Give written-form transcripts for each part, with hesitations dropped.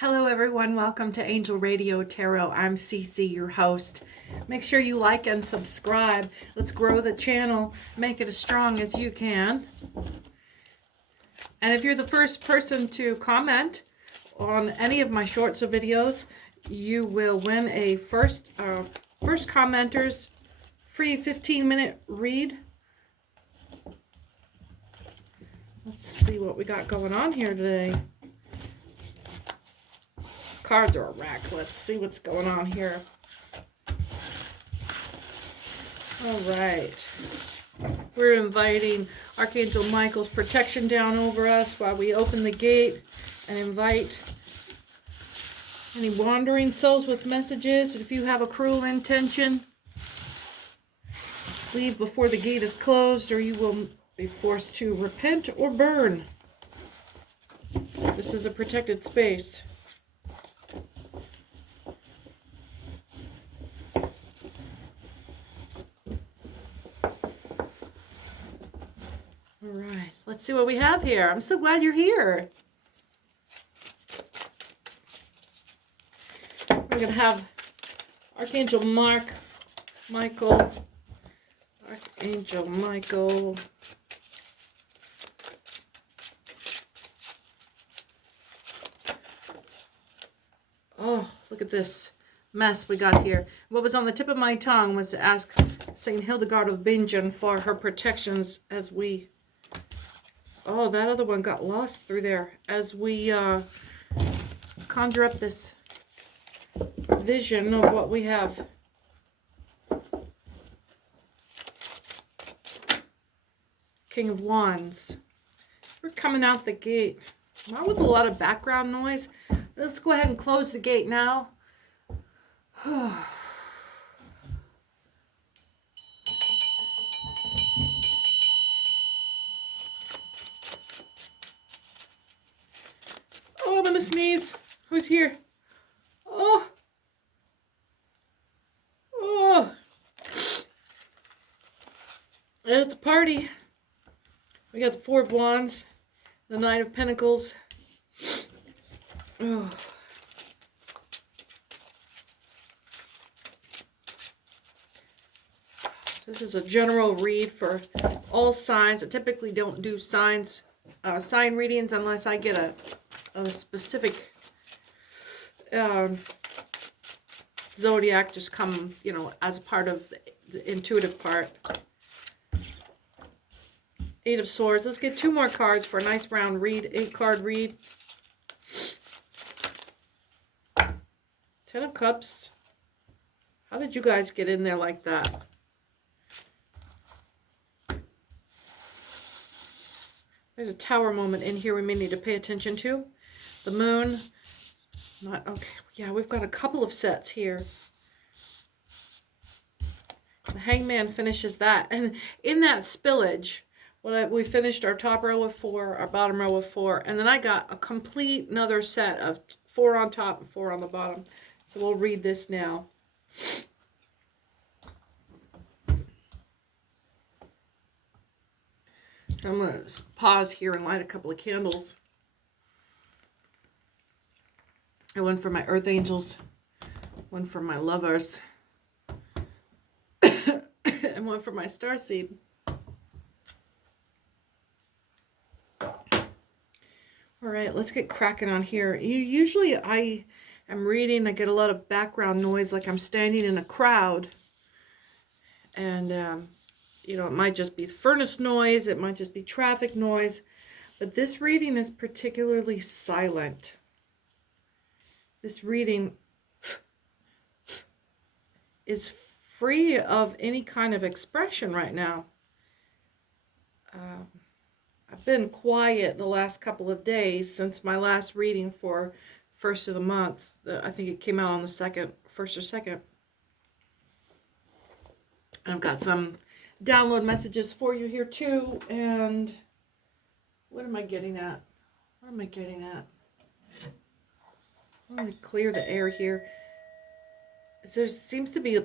Hello everyone, welcome to Angel Radio Tarot. I'm Cece, your host. Make sure you like and subscribe. Let's grow the channel, make it as strong as you can. And if you're the first person to comment on any of my shorts or videos, you will win a first commenters free 15-minute read. Let's see what we got going on here today. Cards are a wreck. Let's see what's going on here. All right. We're inviting Archangel Michael's protection down over us while we open the gate and invite any wandering souls with messages. If you have a cruel intention, leave before the gate is closed or you will be forced to repent or burn. This is a protected space. All right, let's see what we have here. I'm so glad you're here. We're going to have Archangel Michael. Oh, look at this mess we got here. What was on the tip of my tongue was to ask Saint Hildegard of Bingen for her protections as we... Oh, that other one got lost through there. As we conjure up this vision of what we have. King of Wands. We're coming out the gate. Not with a lot of background noise. Let's go ahead and close the gate now. Oh, I'm gonna sneeze. Who's here? Oh. Oh. It's a party. We got the Four of Wands, the Knight of Pentacles. Oh. This is a general read for all signs. I typically don't do sign readings unless I get a specific zodiac just come, as part of the intuitive part. Eight of Swords. Let's get two more cards for a nice round read. 8-card read. 10 of Cups. How did you guys get in there like that? There's a Tower moment in here we may need to pay attention to. The Moon. Not okay. Yeah, we've got a couple of sets here. The Hangman finishes that. And in that spillage, we finished our top row of 4, our bottom row of 4, and then I got a complete another set of 4 on top and 4 on the bottom. So we'll read this now. I'm going to pause here and light a couple of candles. One for my Earth Angels, one for my lovers, and one for my Starseed. All right, let's get cracking on here. Usually I am reading, I get a lot of background noise like I'm standing in a crowd. And, it might just be furnace noise, it might just be traffic noise. But this reading is particularly silent. This reading is free of any kind of expression right now. I've been quiet the last couple of days since my last reading for first of the month. I think it came out on the 1st or 2nd. I've got some download messages for you here too. And what am I getting at? I'm going to clear the air here. There seems to be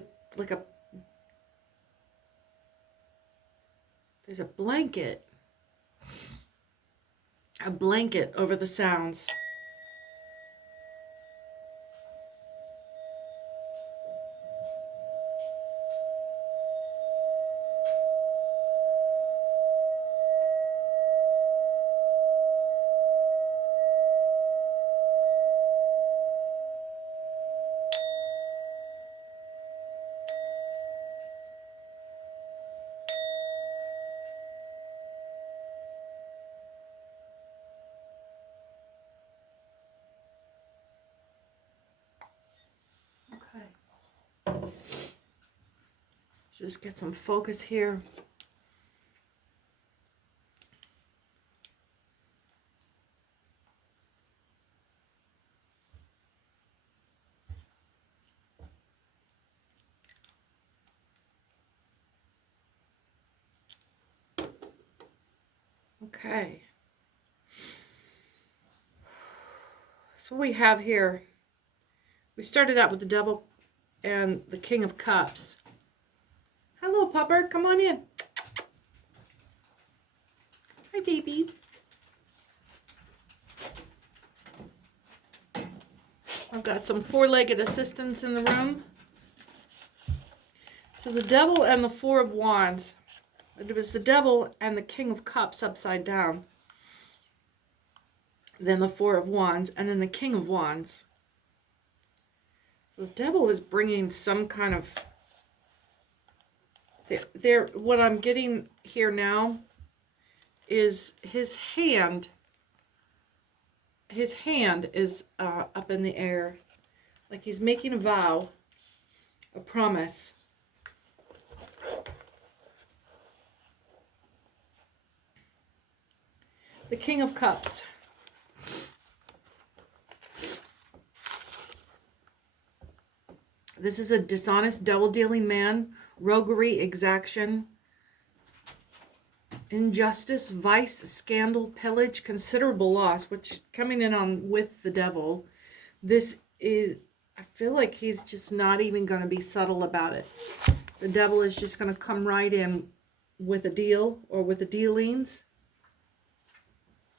there's a blanket over the sounds. Just get some focus here. Okay. So what we have here, we started out with the Devil and the King of Cups. Hello, pupper. Come on in. Hi, baby. I've got some four-legged assistants in the room. So the Devil and the Four of Wands. It was the Devil and the King of Cups upside down. Then the Four of Wands, and then the King of Wands. So the Devil is bringing some kind of... what I'm getting here now is his hand. His hand is up in the air. Like he's making a vow, a promise. The King of Cups. This is a dishonest, devil-dealing man, roguery, exaction, injustice, vice, scandal, pillage, considerable loss, which coming in on with the Devil, this is, I feel like he's just not even going to be subtle about it. The Devil is just going to come right in with a deal or with the dealings.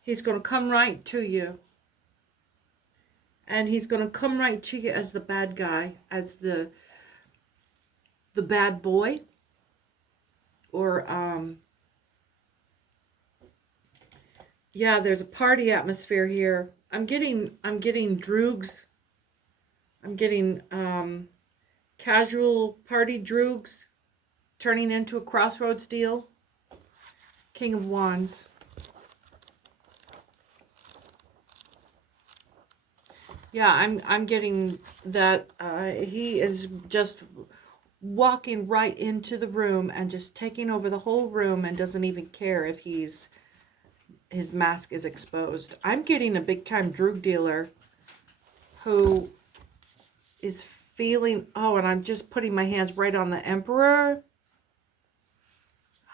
He's going to come right to you. And he's going to come right to you as the bad guy, as the bad boy. Or, yeah, there's a party atmosphere here. I'm getting droogs. I'm getting casual party droogs turning into a crossroads deal. King of Wands. Yeah, I'm getting that he is just walking right into the room and just taking over the whole room and doesn't even care if his mask is exposed. I'm getting a big-time drug dealer who is feeling, oh, and I'm just putting my hands right on the Emperor.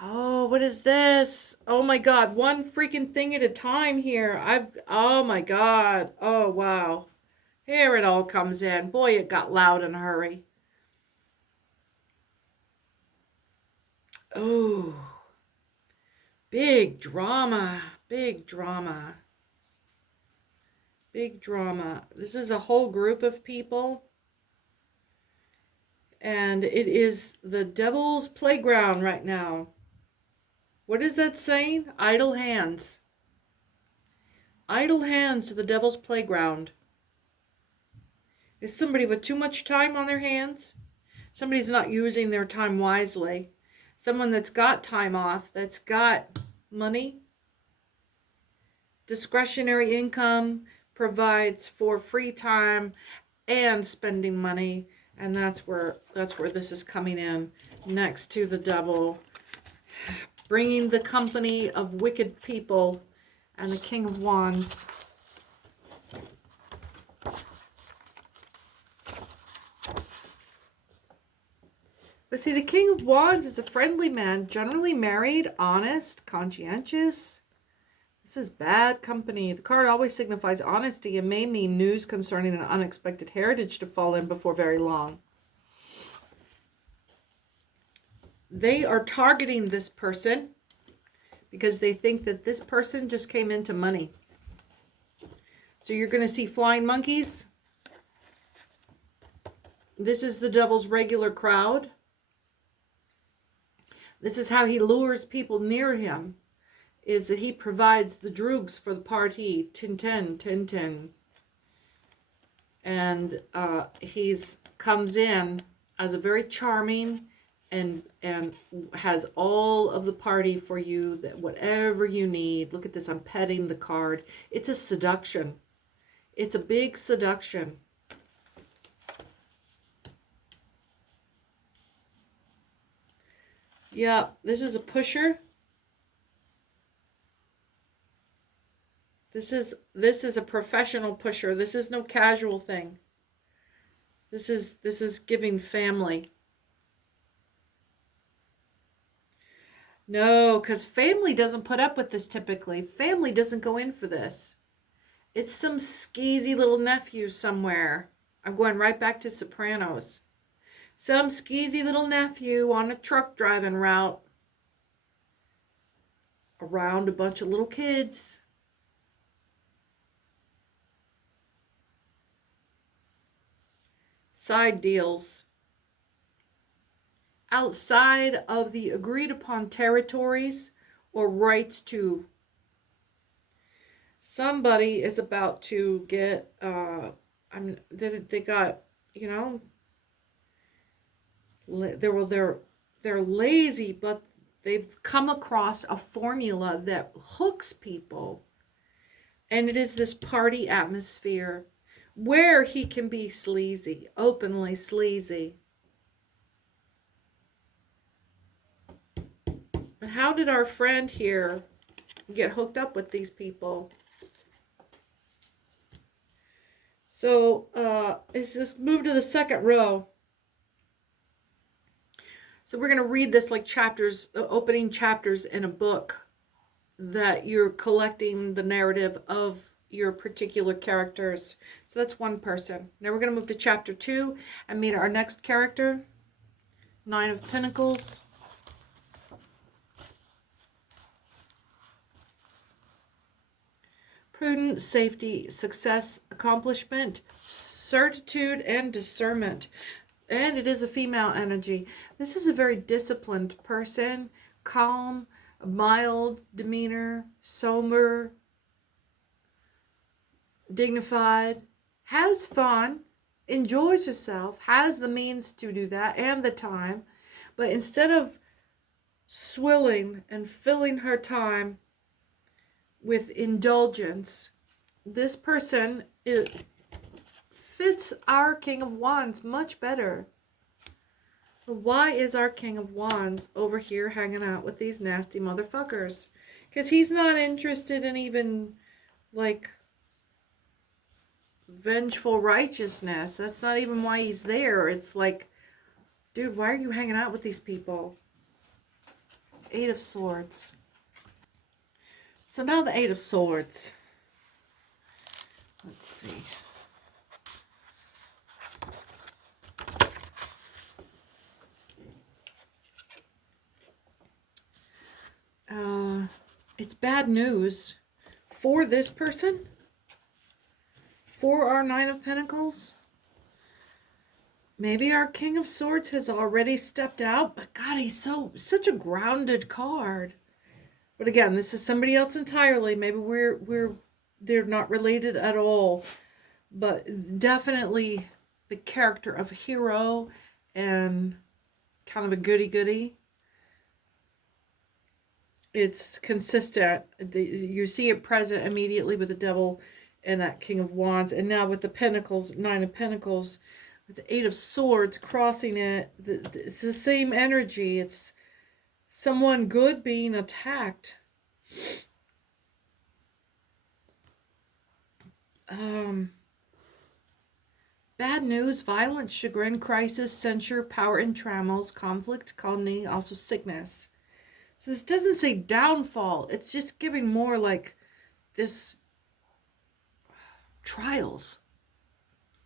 Oh, what is this? Oh my God, one freaking thing at a time here. Oh my God. Oh, wow. Here it all comes in. Boy, it got loud in a hurry. Oh, big drama, big drama, big drama. This is a whole group of people. And it is the devil's playground right now. What is that saying? Idle hands. Idle hands to the devil's playground. Is somebody with too much time on their hands? Somebody's not using their time wisely. Someone that's got time off, that's got money. Discretionary income provides for free time and spending money. And that's where this is coming in next to the Devil. Bringing the company of wicked people and the King of Wands. But see, the King of Wands is a friendly man, generally married, honest, conscientious. This is bad company. The card always signifies honesty and may mean news concerning an unexpected heritage to fall in before very long. They are targeting this person because they think that this person just came into money. So you're going to see flying monkeys. This is the Devil's regular crowd. This is how he lures people near him, is that he provides the droogs for the party, tin. And he's comes in as a very charming and has all of the party for you, that whatever you need. Look at this, I'm petting the card. It's a seduction. It's a big seduction. Yeah, this is a pusher. This is a professional pusher. This is no casual thing. This is giving family. No, because family doesn't put up with this typically. Family doesn't go in for this. It's some skeezy little nephew somewhere. I'm going right back to Sopranos. Some skeezy little nephew on a truck driving route around a bunch of little kids. Side deals. Outside of the agreed upon territories or rights to. Somebody is about to get, they got, you know, they're lazy, but they've come across a formula that hooks people. And it is this party atmosphere where he can be sleazy, openly sleazy. But how did our friend here get hooked up with these people? So let's just move to the second row. So we're going to read this like chapters, opening chapters in a book that you're collecting the narrative of your particular characters. So that's one person. Now we're going to move to chapter 2 and meet our next character. 9 of Pentacles. Prudence, safety, success, accomplishment, certitude, and discernment. And it is a female energy. This is a very disciplined person. Calm, mild demeanor, somber, dignified, has fun, enjoys herself, has the means to do that and the time. But instead of swilling and filling her time with indulgence, this person fits our King of Wands much better. But why is our King of Wands over here hanging out with these nasty motherfuckers? Because he's not interested in even, like, vengeful righteousness. That's not even why he's there. It's like, dude, why are you hanging out with these people? 8 of Swords. So now the 8 of Swords. Let's see. It's bad news for this person. For our 9 of Pentacles. Maybe our King of Swords has already stepped out, but God, he's such a grounded card. But again, this is somebody else entirely. Maybe they're not related at all. But definitely the character of a hero and kind of a goody-goody. It's consistent. You see it present immediately with the Devil and that King of Wands. And now with the Pentacles, 9 of Pentacles, with the 8 of Swords crossing it. It's the same energy. It's someone good being attacked. Bad news, violence, chagrin, crisis, censure, power and trammels, conflict, calumny, also sickness. So this doesn't say downfall. It's just giving more like this trials.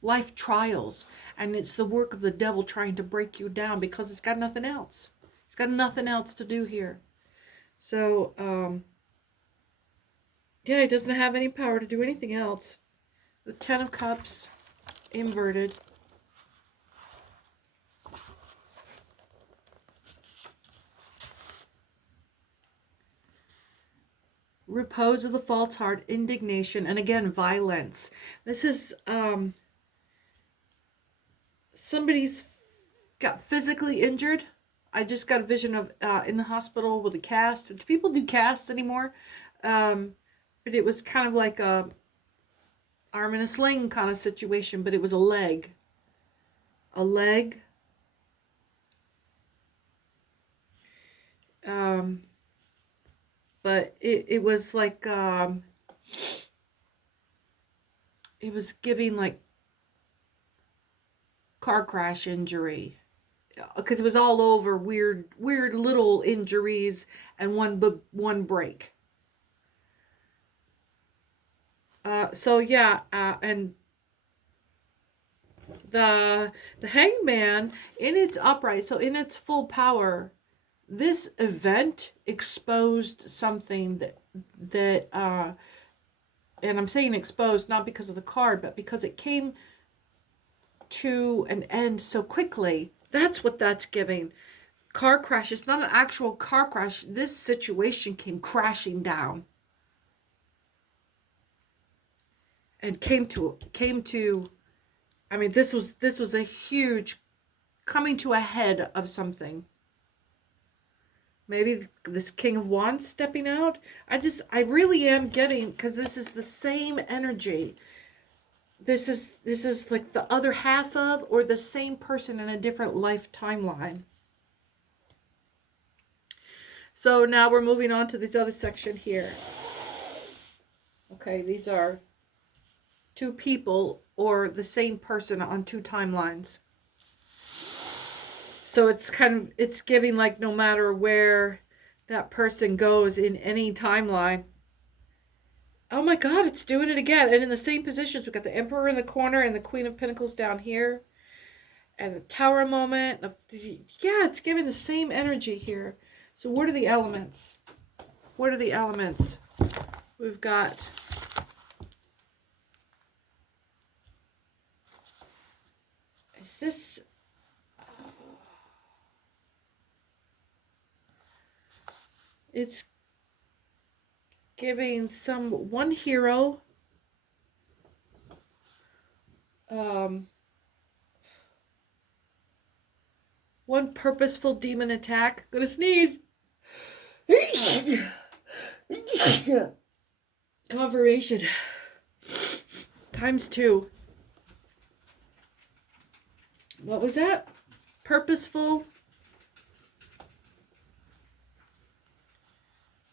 Life trials. And it's the work of the devil trying to break you down because it's got nothing else. It's got nothing else to do here. So, yeah, it doesn't have any power to do anything else. The 10 of Cups, inverted. Repose of the false heart, indignation, and again, violence. This is somebody's got physically injured. I just got a vision of in the hospital with a cast. Do people do casts anymore? But it was kind of like a arm in a sling kind of situation, but it was a leg. A leg. But it was like, it was giving like car crash injury, because it was all over weird little injuries and one break. So yeah, and the hangman in its upright, so in its full power, this event exposed something that and I'm saying exposed not because of the card, but because it came to an end so quickly. That's what that's giving. Car crash. It's not an actual car crash. This situation came crashing down and came to. I mean, this was a huge coming to a head of something. Maybe this King of Wands stepping out. I really am getting, because this is the same energy. This is like the other half of, or the same person in a different life timeline. So now we're moving on to this other section here. Okay, these are two people or the same person on two timelines. So it's giving like no matter where that person goes in any timeline. Oh my God, it's doing it again. And in the same positions, we've got the Emperor in the corner and the Queen of Pentacles down here. And the Tower moment. Yeah, it's giving the same energy here. So what are the elements? What are the elements? We've got is this it's giving one hero, one purposeful demon attack. Gonna sneeze. Confirmation ×2. What was that? Purposeful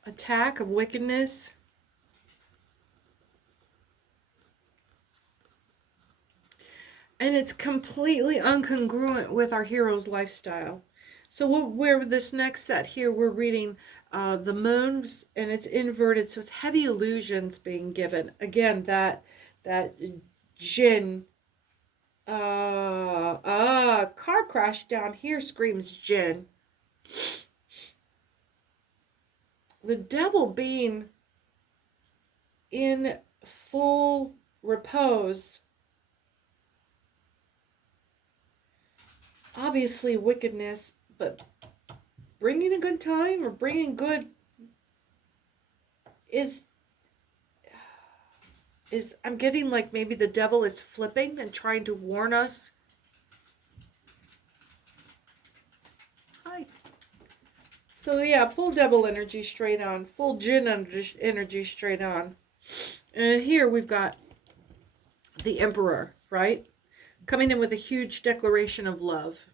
attack of wickedness. And it's completely incongruent with our hero's lifestyle. So where this next set here, we're reading the moon, and it's inverted, so it's heavy illusions being given. Again, that jinn, car crash down here screams jinn. The devil being in full repose. Obviously wickedness, but bringing a good time or bringing good is I'm getting like maybe the devil is flipping and trying to warn us. Hi. So yeah, full devil energy straight on, full jinn energy straight on. And here we've got the Emperor, right? Coming in with a huge declaration of love.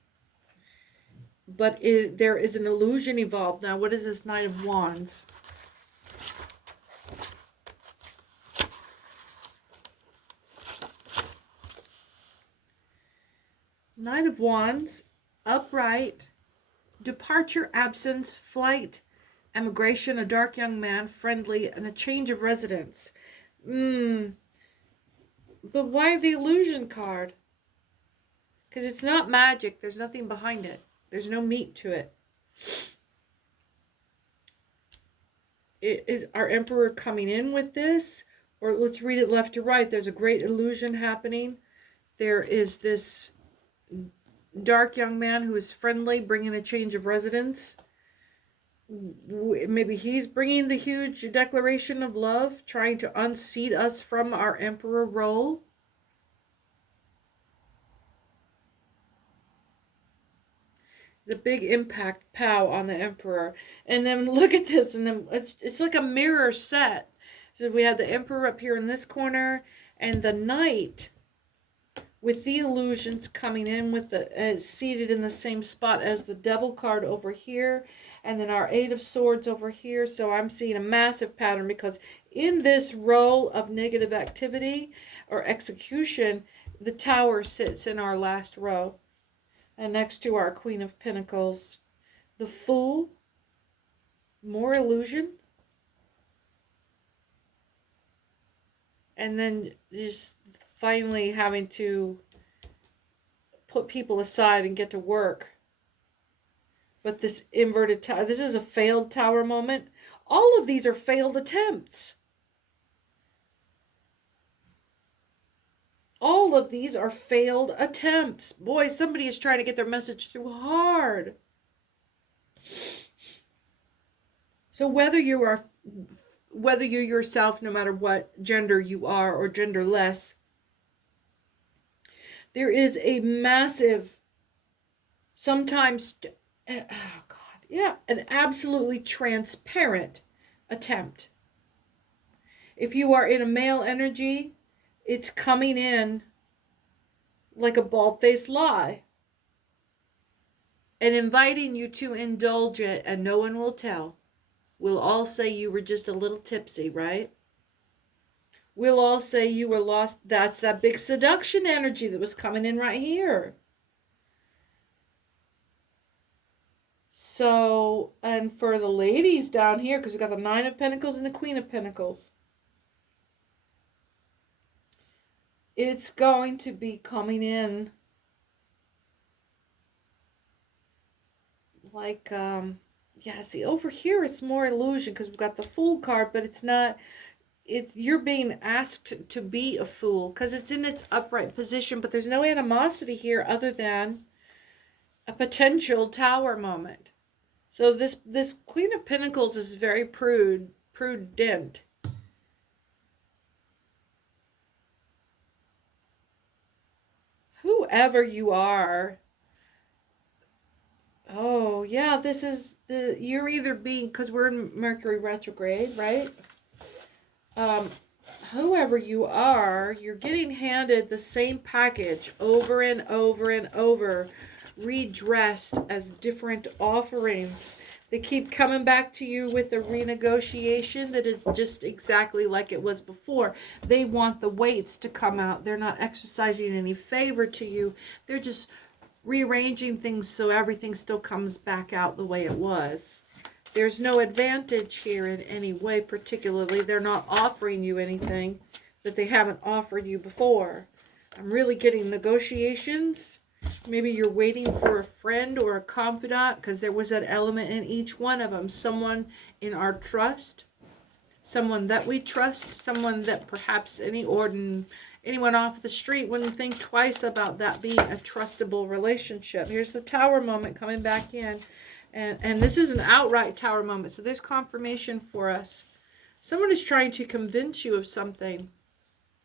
But there is an illusion evolved. Now, what is this Knight of Wands? Knight of Wands, upright, departure, absence, flight, emigration, a dark young man, friendly, and a change of residence. But why the illusion card? Because it's not magic. There's nothing behind it. There's no meat to it. Is our Emperor coming in with this? Or let's read it left to right. There's a great illusion happening. There is this dark young man who is friendly, bringing a change of residence. Maybe he's bringing the huge declaration of love, trying to unseat us from our Emperor role. The big impact pow on the Emperor. And then look at this, and then it's like a mirror set. So we have the Emperor up here in this corner, and the Knight with the illusions coming in with the seated in the same spot as the devil card over here, and then our 8 of swords over here. So I'm seeing a massive pattern, because in this row of negative activity or execution, the tower sits in our last row, and next to our Queen of Pentacles. The Fool, more illusion, and then just finally having to put people aside and get to work. But this inverted tower, this is a failed tower moment. All of these are failed attempts. All of these are failed attempts. Boy, somebody is trying to get their message through hard. So whether you're yourself, no matter what gender you are or genderless, there is a massive, sometimes, oh God, yeah, an absolutely transparent attempt. If you are in a male energy, it's coming in like a bald-faced lie and inviting you to indulge it, and no one will tell. We'll all say you were just a little tipsy, right? We'll all say you were lost. That's that big seduction energy that was coming in right here. So, and for the ladies down here, because we got the 9 of Pentacles and the Queen of Pentacles, it's going to be coming in like, yeah, see, over here it's more illusion, because we've got the Fool card, but it's not, you're being asked to be a fool, because it's in its upright position, but there's no animosity here other than a potential tower moment. So this Queen of Pentacles is very prudent. Whoever you are, oh yeah, this is you're either being, because we're in Mercury retrograde, right? Whoever you are, you're getting handed the same package over and over and over, redressed as different offerings. They keep coming back to you with a renegotiation that is just exactly like it was before. They want the weights to come out. They're not exercising any favor to you. They're just rearranging things so everything still comes back out the way it was. There's no advantage here in any way particularly. They're not offering you anything that they haven't offered you before. I'm really getting negotiations. Maybe you're waiting for a friend or a confidant, because there was that element in each one of them. Someone in our trust, someone that we trust, someone that perhaps anyone off the street wouldn't think twice about that being a trustable relationship. Here's the tower moment coming back in. And this is an outright tower moment. So there's confirmation for us. Someone is trying to convince you of something.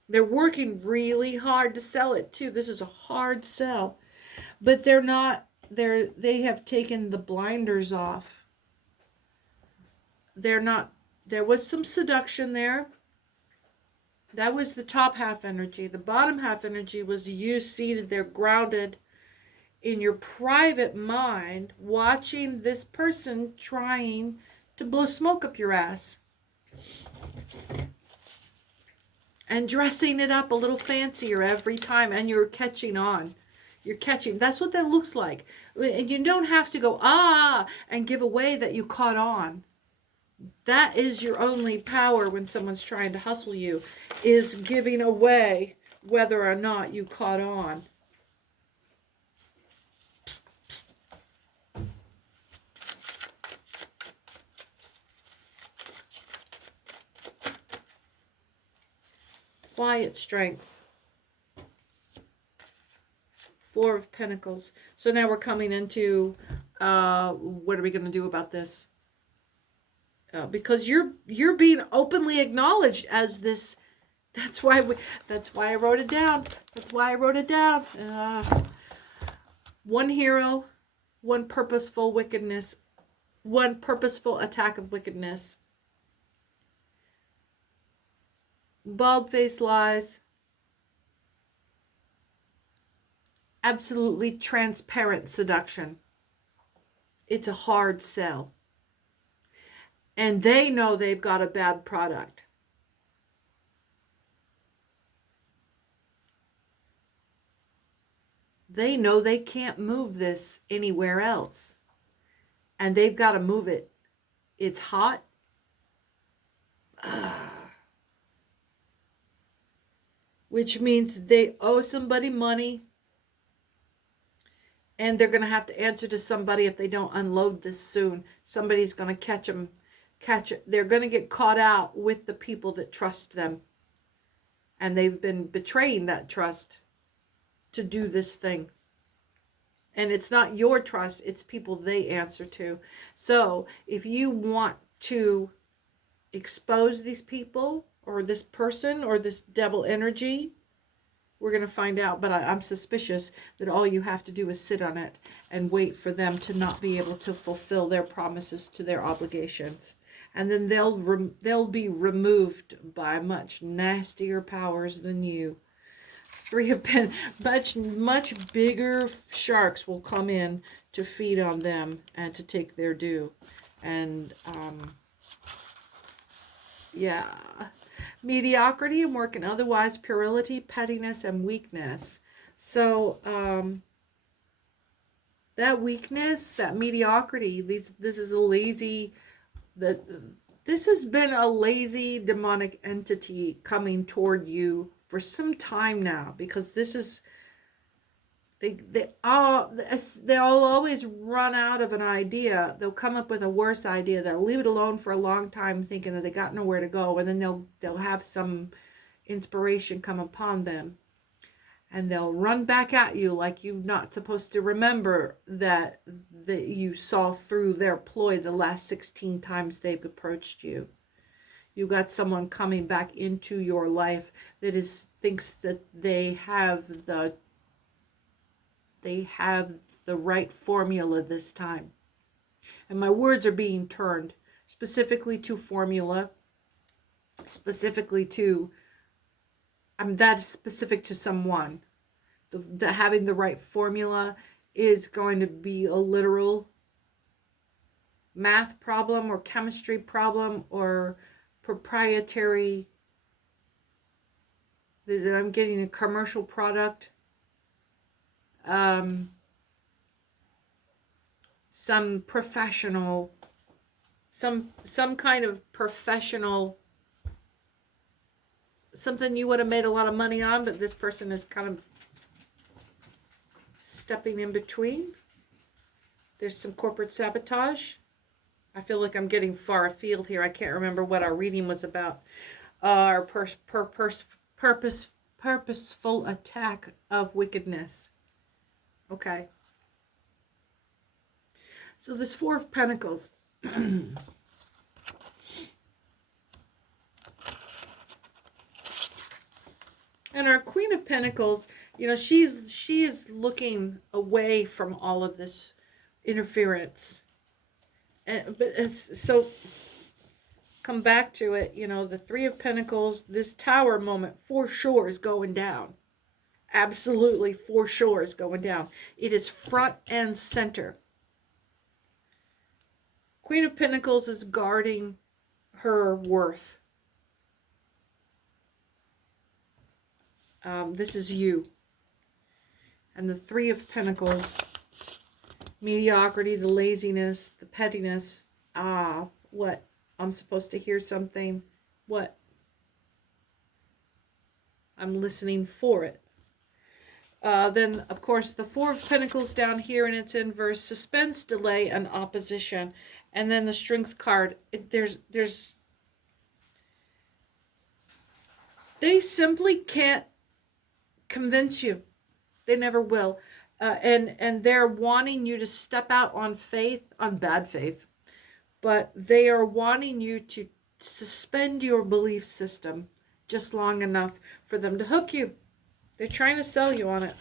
They're working really hard to sell it too. This is a hard sell. But they're not, they have taken the blinders off. They're not, there was some seduction there. That was the top half energy. The bottom half energy was you seated there, grounded in your private mind, watching this person trying to blow smoke up your ass and dressing it up a little fancier every time, and you're catching on. You're catching. That's what that looks like. And you don't have to go and give away that you caught on. That is your only power when someone's trying to hustle you, is giving away whether or not you caught on. Quiet strength. 4 of Pentacles. So now we're coming into what are we going to do about this? Because you're being openly acknowledged as this. That's why I wrote it down. That's why I wrote it down. One hero, one purposeful wickedness, one purposeful attack of wickedness. Bald-faced lies. absolutely transparent seduction. It's a hard sell. And they know they've got a bad product. They know they can't move this anywhere else. And they've got to move it. It's hot. Which means they owe somebody money. And they're going to have to answer to somebody if they don't unload this soon. Somebody's going to catch them. They're going to get caught out with the people that trust them. And they've been betraying that trust to do this thing. And it's not your trust, it's people they answer to. So if you want to expose these people or this person or this devil energy, we're going to find out. But I'm suspicious that all you have to do is sit on it and wait for them to not be able to fulfill their promises to their obligations. And then they'll be removed by much nastier powers than you. Three of Pentacles, much bigger sharks will come in to feed on them and to take their due. And yeah, mediocrity and work and otherwise, puerility, pettiness, and weakness. So that weakness, that mediocrity, this is a lazy. This has been a lazy demonic entity coming toward you for some time now, because this is they'll always run out of an idea. They'll come up with a worse idea. They'll leave it alone for a long time thinking that they got nowhere to go, and then they'll have some inspiration come upon them. And they'll run back at you like you're not supposed to remember that you saw through their ploy the last 16 times they've approached you. You got someone coming back into your life that thinks that they have the right formula this time. And my words are being turned specifically to formula, specifically to that is specific to someone. Having the right formula is going to be a literal math problem or chemistry problem or proprietary. I'm getting a commercial product. Some professional, some kind of professional, something you would have made a lot of money on, but this person is kind of stepping in between. There's some corporate sabotage. I feel like I'm getting far afield here. I can't remember what our reading was about. Our purposeful attack of wickedness. Okay. So this Four of Pentacles. And our Queen of Pentacles, you know, she is looking away from all of this interference. But it's so, come back to it, you know, the Three of Pentacles, this Tower moment for sure is going down. Absolutely for sure is going down. It is front and center. Queen of Pentacles is guarding her worth. This is you. And the Three of Pentacles, mediocrity, the laziness, the pettiness. What? I'm supposed to hear something. What? I'm listening for it. Then, of course, the Four of Pentacles down here in its inverse, suspense, delay, and opposition. And then the Strength card. They simply can't convince you. They never will. And they're wanting you to step out on faith, on bad faith. But they are wanting you to suspend your belief system just long enough for them to hook you. They're trying to sell you on it.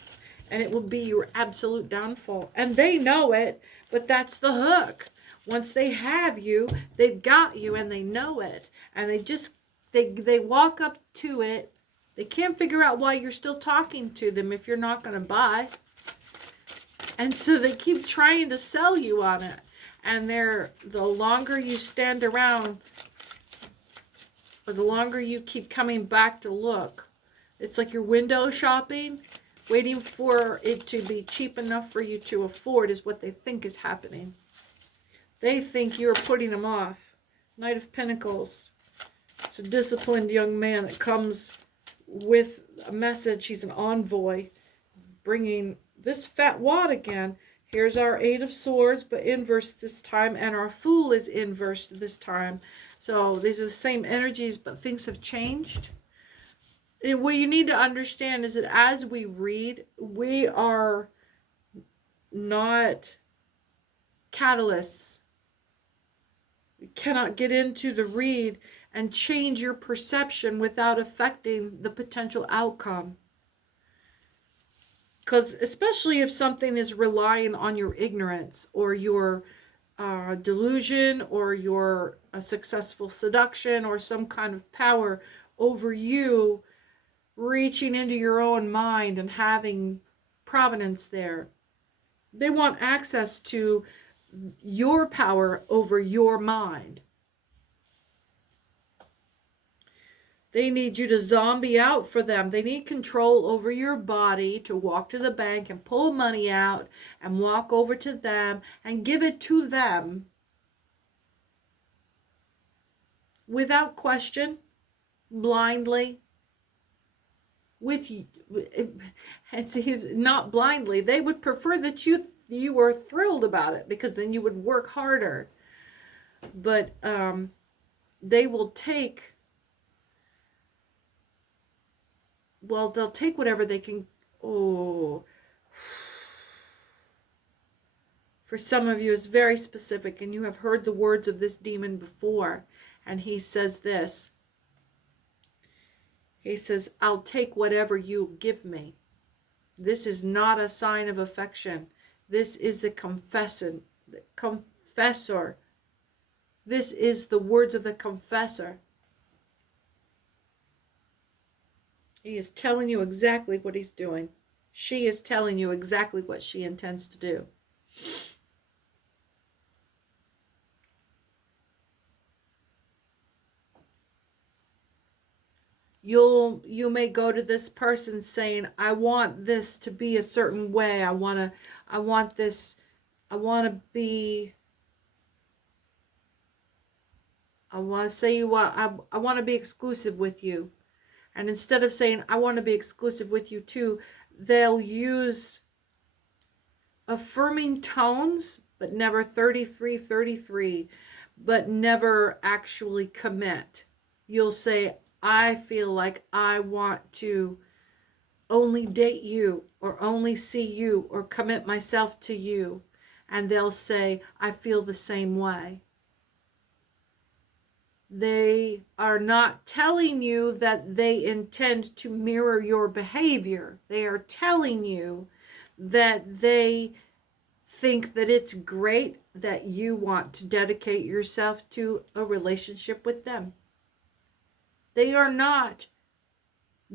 And it will be your absolute downfall. And they know it, but that's the hook. Once they have you, they've got you and they know it. And they walk up to it. They can't figure out why you're still talking to them if you're not going to buy. And so they keep trying to sell you on it. And the longer you stand around, or the longer you keep coming back to look, it's like you're window shopping, waiting for it to be cheap enough for you to afford is what they think is happening. They think you're putting them off. Knight of Pentacles. It's a disciplined young man that comes with a message. He's an envoy, bringing this fat wad again. Here's our Eight of Swords, but inverse this time, and our Fool is inversed this time. So these are the same energies, but things have changed. And what you need to understand is that as we read, we are not catalysts. You cannot get into the read and change your perception without affecting the potential outcome. Because especially if something is relying on your ignorance or your delusion or your successful seduction or some kind of power over you, reaching into your own mind and having provenance there. They want access to your power over your mind. They need you to zombie out for them. They need control over your body to walk to the bank and pull money out and walk over to them and give it to them without question, blindly, with you. And see, not blindly. They would prefer that you were thrilled about it, because then you would work harder. But they will take, well, they'll take whatever they can. Oh, for some of you it's very specific, and you have heard the words of this demon before. And he says this. He says, I'll take whatever you give me. This is not a sign of affection. This is the confessor. This is the words of the confessor. He is telling you exactly what he's doing. She is telling you exactly what she intends to do. You may go to this person saying, I want this to be a certain way. I want to say I want to be exclusive with you. And instead of saying, I want to be exclusive with you too, they'll use affirming tones, but never 33, but never actually commit. You'll say, I feel like I want to only date you, or only see you, or commit myself to you. And they'll say, I feel the same way. They are not telling you that they intend to mirror your behavior. They are telling you that they think that it's great that you want to dedicate yourself to a relationship with them. They are not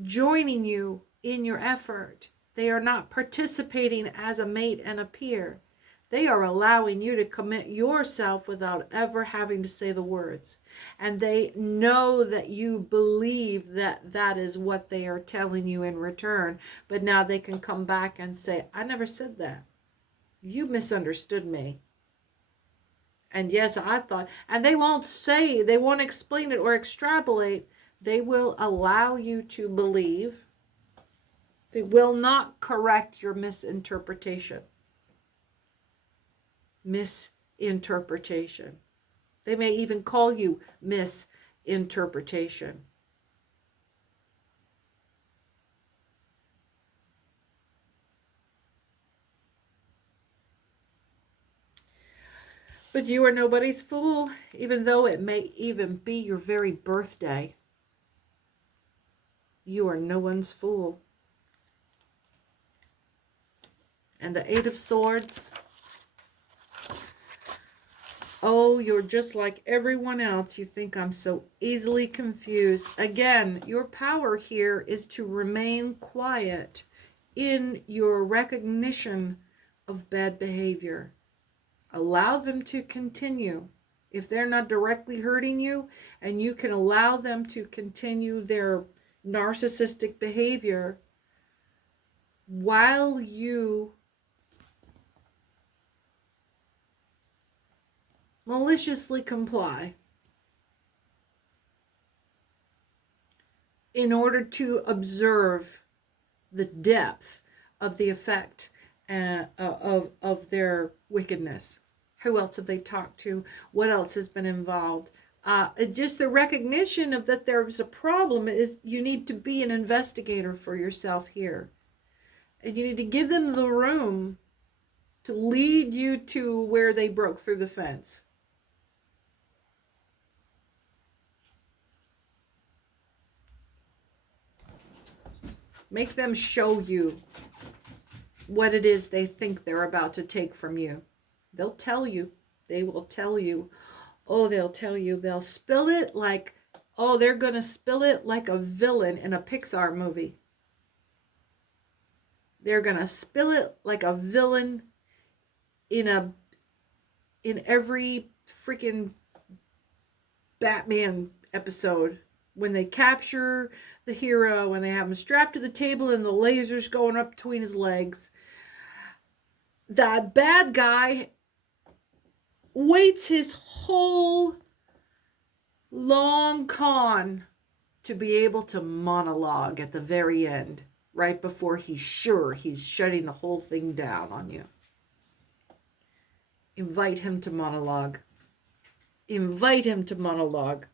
joining you in your effort. They are not participating as a mate and a peer. They are allowing you to commit yourself without ever having to say the words. And they know that you believe that that is what they are telling you in return. But now they can come back and say, I never said that. You misunderstood me. And yes, I thought, and they won't explain it or extrapolate. They will allow you to believe. They will not correct your misinterpretation. Misinterpretation. They may even call you misinterpretation. But you are nobody's fool, even though it may even be your very birthday. You are no one's fool. And the Eight of Swords. Oh, you're just like everyone else. You think I'm so easily confused. Again, your power here is to remain quiet in your recognition of bad behavior. Allow them to continue. If they're not directly hurting you, and you can allow them to continue their narcissistic behavior while you maliciously comply, in order to observe the depth of the effect of their wickedness. Who else have they talked to? What else has been involved? Just the recognition of that there's a problem is you need to be an investigator for yourself here. And you need to give them the room to lead you to where they broke through the fence. Make them show you what it is they think they're about to take from you. They'll tell you. They will tell you. Oh, they'll tell you. They'll spill it like, oh, they're going to spill it like a villain in a Pixar movie. They're going to spill it like a villain in every freaking Batman episode. When they capture the hero, when they have him strapped to the table and the lasers going up between his legs, that bad guy waits his whole long con to be able to monologue at the very end, right before he's sure he's shutting the whole thing down on you. Invite him to monologue. Invite him to monologue.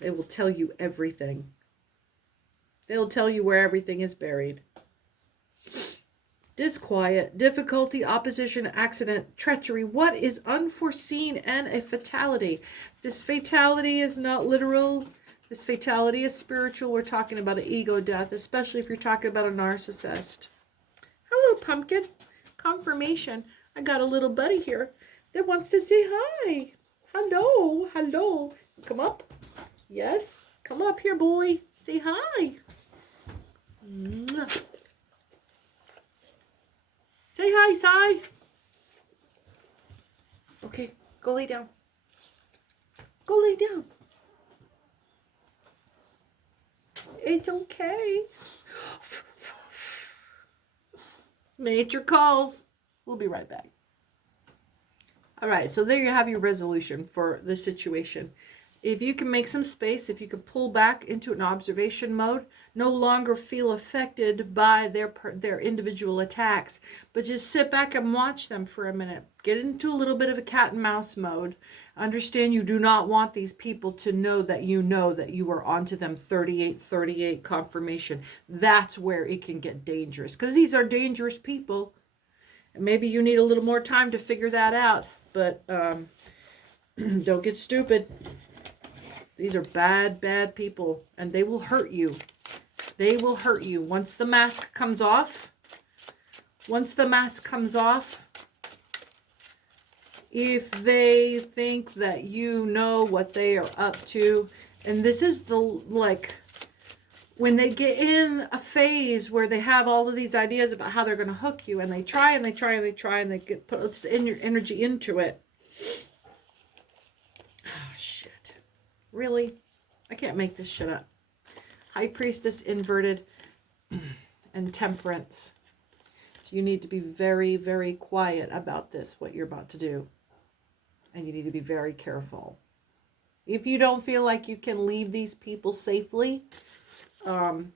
They will tell you everything. They'll tell you where everything is buried. Disquiet, difficulty, opposition, accident, treachery. What is unforeseen and a fatality? This fatality is not literal. This fatality is spiritual. We're talking about an ego death, especially if you're talking about a narcissist. Hello, pumpkin. Confirmation. I got a little buddy here that wants to say hi. Hello. Hello. Come up. Yes? Come up here, boy. Say hi. Mwah. Say hi, Sai. Okay, go lay down. Go lay down. It's okay. Nature calls. We'll be right back. All right, so there you have your resolution for the situation. If you can make some space, if you can pull back into an observation mode, no longer feel affected by their individual attacks, but just sit back and watch them for a minute. Get into a little bit of a cat and mouse mode. Understand you do not want these people to know that you are onto them. 3838 confirmation. That's where it can get dangerous, because these are dangerous people. And maybe you need a little more time to figure that out, but don't get stupid. These are bad, bad people, and they will hurt you. They will hurt you. Once the mask comes off, if they think that you know what they are up to, and this is when they get in a phase where they have all of these ideas about how they're going to hook you, and they try and they put this in your energy into it. Really? I can't make this shit up. High Priestess inverted and Temperance. So you need to be very, very quiet about this, what you're about to do. And you need to be very careful. If you don't feel like you can leave these people safely, then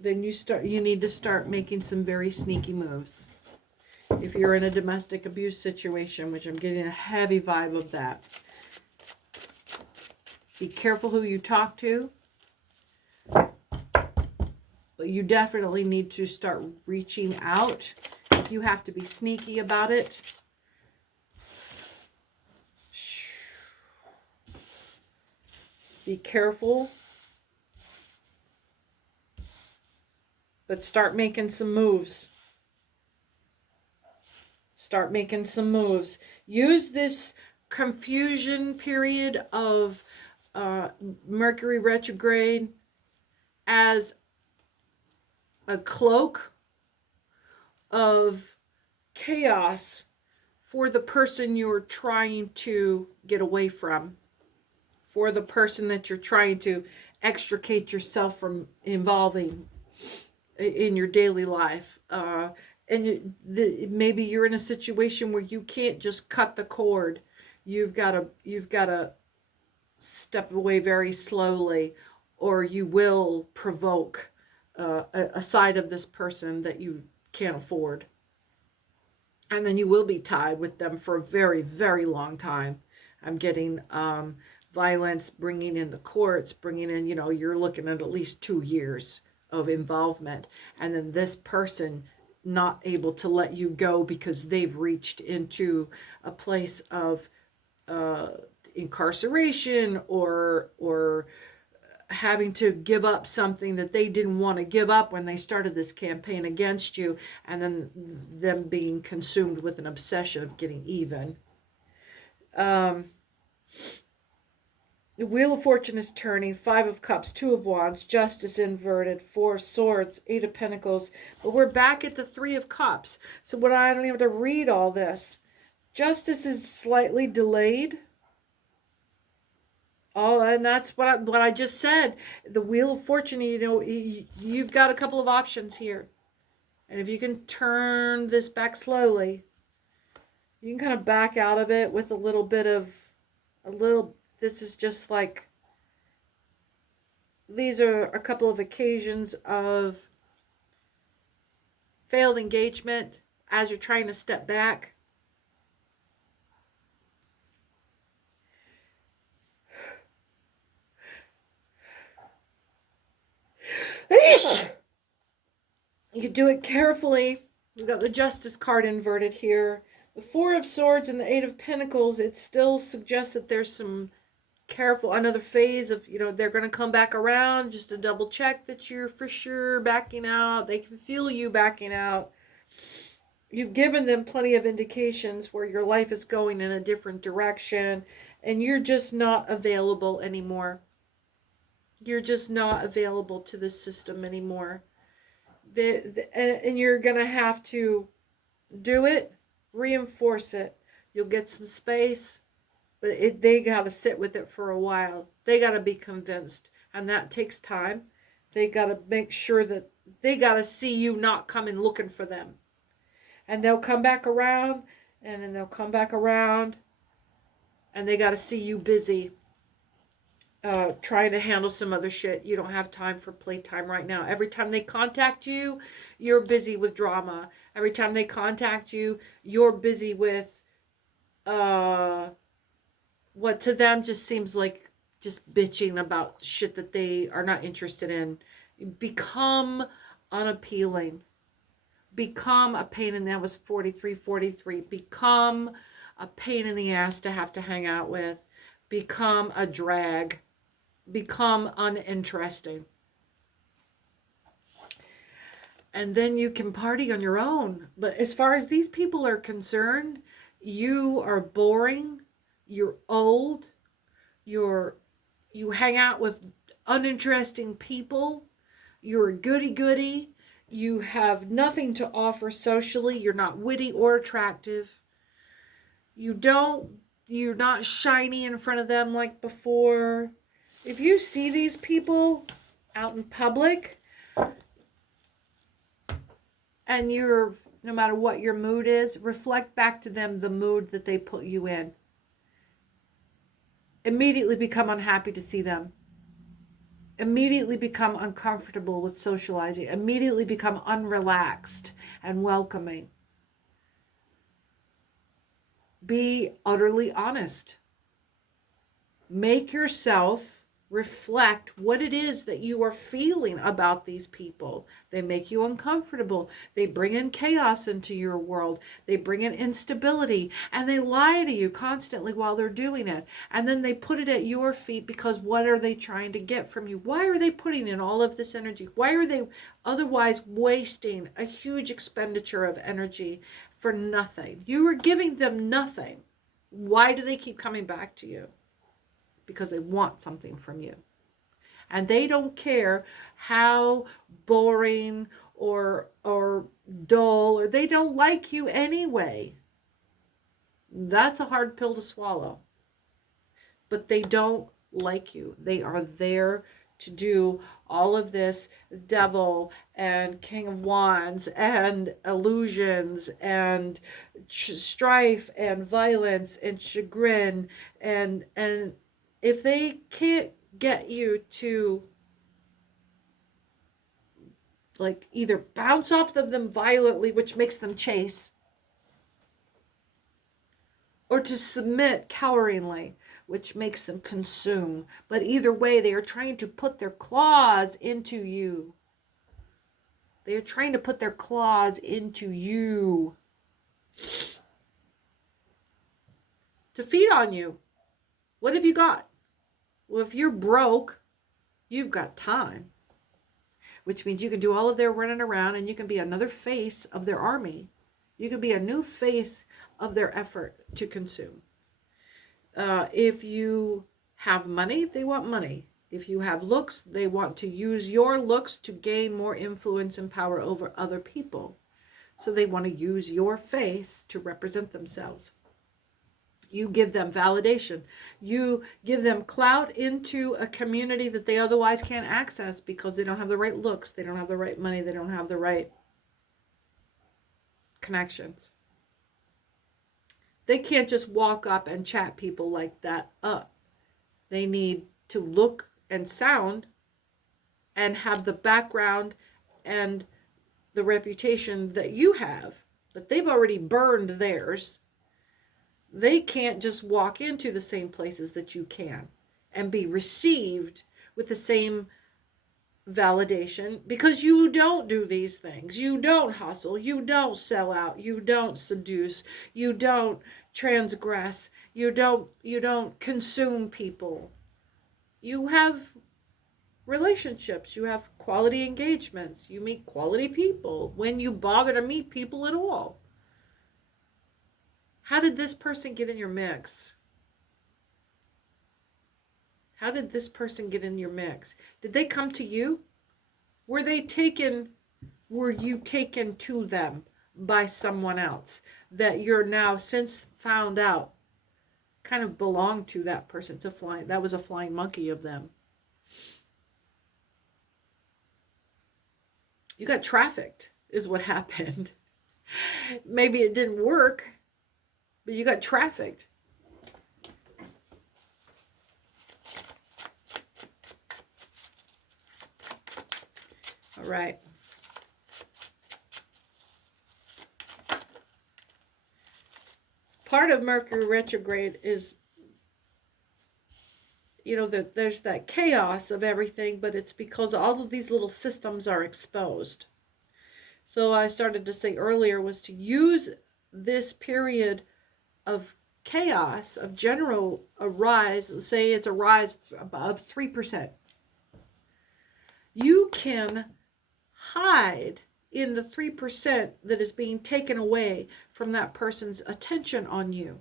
you need to start making some very sneaky moves. If you're in a domestic abuse situation, which I'm getting a heavy vibe of that, be careful who you talk to. But you definitely need to start reaching out. If you have to be sneaky about it. Be careful. But start making some moves. Start making some moves. Use this confusion period of Mercury retrograde as a cloak of chaos for the person you're trying to get away from, for the person that you're trying to extricate yourself from involving in your daily life. And maybe you're in a situation where you can't just cut the cord. You've got to step away very slowly, or you will provoke a side of this person that you can't afford. And then you will be tied with them for a very, very long time. I'm getting violence, bringing in the courts, bringing in, you're looking at least 2 years of involvement. And then this person not able to let you go because they've reached into a place of incarceration, or having to give up something that they didn't want to give up when they started this campaign against you, and then them being consumed with an obsession of getting even. The Wheel of Fortune is turning. 5 of Cups, 2 of Wands, Justice inverted, 4 of Swords, 8 of Pentacles. But we're back at the 3 of Cups. So I don't even have to read all this. Justice is slightly delayed. Oh, and that's what I just said. The Wheel of Fortune, you've got a couple of options here. And if you can turn this back slowly, you can kind of back out of it with this is just like, these are a couple of occasions of failed engagement as you're trying to step back. You do it carefully. We've got the Justice card inverted here. The 4 of Swords and the 8 of Pentacles, it still suggests that there's some careful, another phase of, they're going to come back around just to double check that you're for sure backing out. They can feel you backing out. You've given them plenty of indications where your life is going in a different direction, and you're just not available anymore. You're just not available to the system anymore. And you're going to have to do it, reinforce it. You'll get some space, but they got to sit with it for a while. They got to be convinced, and that takes time. They got to make sure that they got to see you not coming looking for them. And they'll come back around, and then they'll come back around, and they got to see you busy trying to handle some other shit. You don't have time for playtime right now. Every time they contact you, you're busy with drama. Every time they contact you, you're busy with what to them just seems like just bitching about shit that they are not interested in. Become unappealing. Become a pain in the ass. That was 43. Become a pain in the ass to have to hang out with. Become a drag. Become uninteresting. And then you can party on your own. But as far as these people are concerned, you are boring. You're old. You hang out with uninteresting people. You're a goody-goody. You have nothing to offer socially. You're not witty or attractive. You're not shiny in front of them like before. If you see these people out in public, and no matter what your mood is, reflect back to them the mood that they put you in. Immediately become unhappy to see them. Immediately become uncomfortable with socializing. Immediately become unrelaxed and welcoming. Be utterly honest. Make yourself reflect what it is that you are feeling about these people. They make you uncomfortable. They bring in chaos into your world. They bring in instability, and they lie to you constantly while they're doing it. And then they put it at your feet because what are they trying to get from you? Why are they putting in all of this energy? Why are they otherwise wasting a huge expenditure of energy for nothing? You are giving them nothing. Why do they keep coming back to you? Because they want something from you. And they don't care how boring or dull, or they don't like you anyway. That's a hard pill to swallow. But they don't like you. They are there to do all of this devil and king of wands and illusions and strife and violence and chagrin, and if they can't get you to like either bounce off of them violently, which makes them chase, or to submit coweringly, which makes them consume. But either way, they are trying to put their claws into you. They are trying to put their claws into you to feed on you. What have you got? Well, if you're broke, you've got time, which means you can do all of their running around and you can be another face of their army. You can be a new face of their effort to consume. If you have money, they want money. If you have looks, they want to use your looks to gain more influence and power over other people. So they want to use your face to represent themselves. You give them validation. You give them clout into a community that they otherwise can't access because they don't have the right looks, they don't have the right money, they don't have the right connections. They can't just walk up and chat people like that up. They need to look and sound and have the background and the reputation that you have, but they've already burned theirs. They can't just walk into the same places that you can and be received with the same validation, because you don't do these things. You don't hustle. You don't sell out. You don't seduce. You don't transgress. You don't consume people. You have relationships. You have quality engagements. You meet quality people when you bother to meet people at all. How did this person get in your mix? How did this person get in your mix? Did they come to you? Were you taken to them by someone else that you're now since found out kind of belonged to that person? That was a flying monkey of them. You got trafficked is what happened. Maybe it didn't work, but you got trafficked. All right. Part of Mercury retrograde is, there's that chaos of everything, but it's because all of these little systems are exposed. So I started to say earlier was to use this period of chaos, of general rise, say it's a rise of 3%. You can hide in the 3% that is being taken away from that person's attention on you.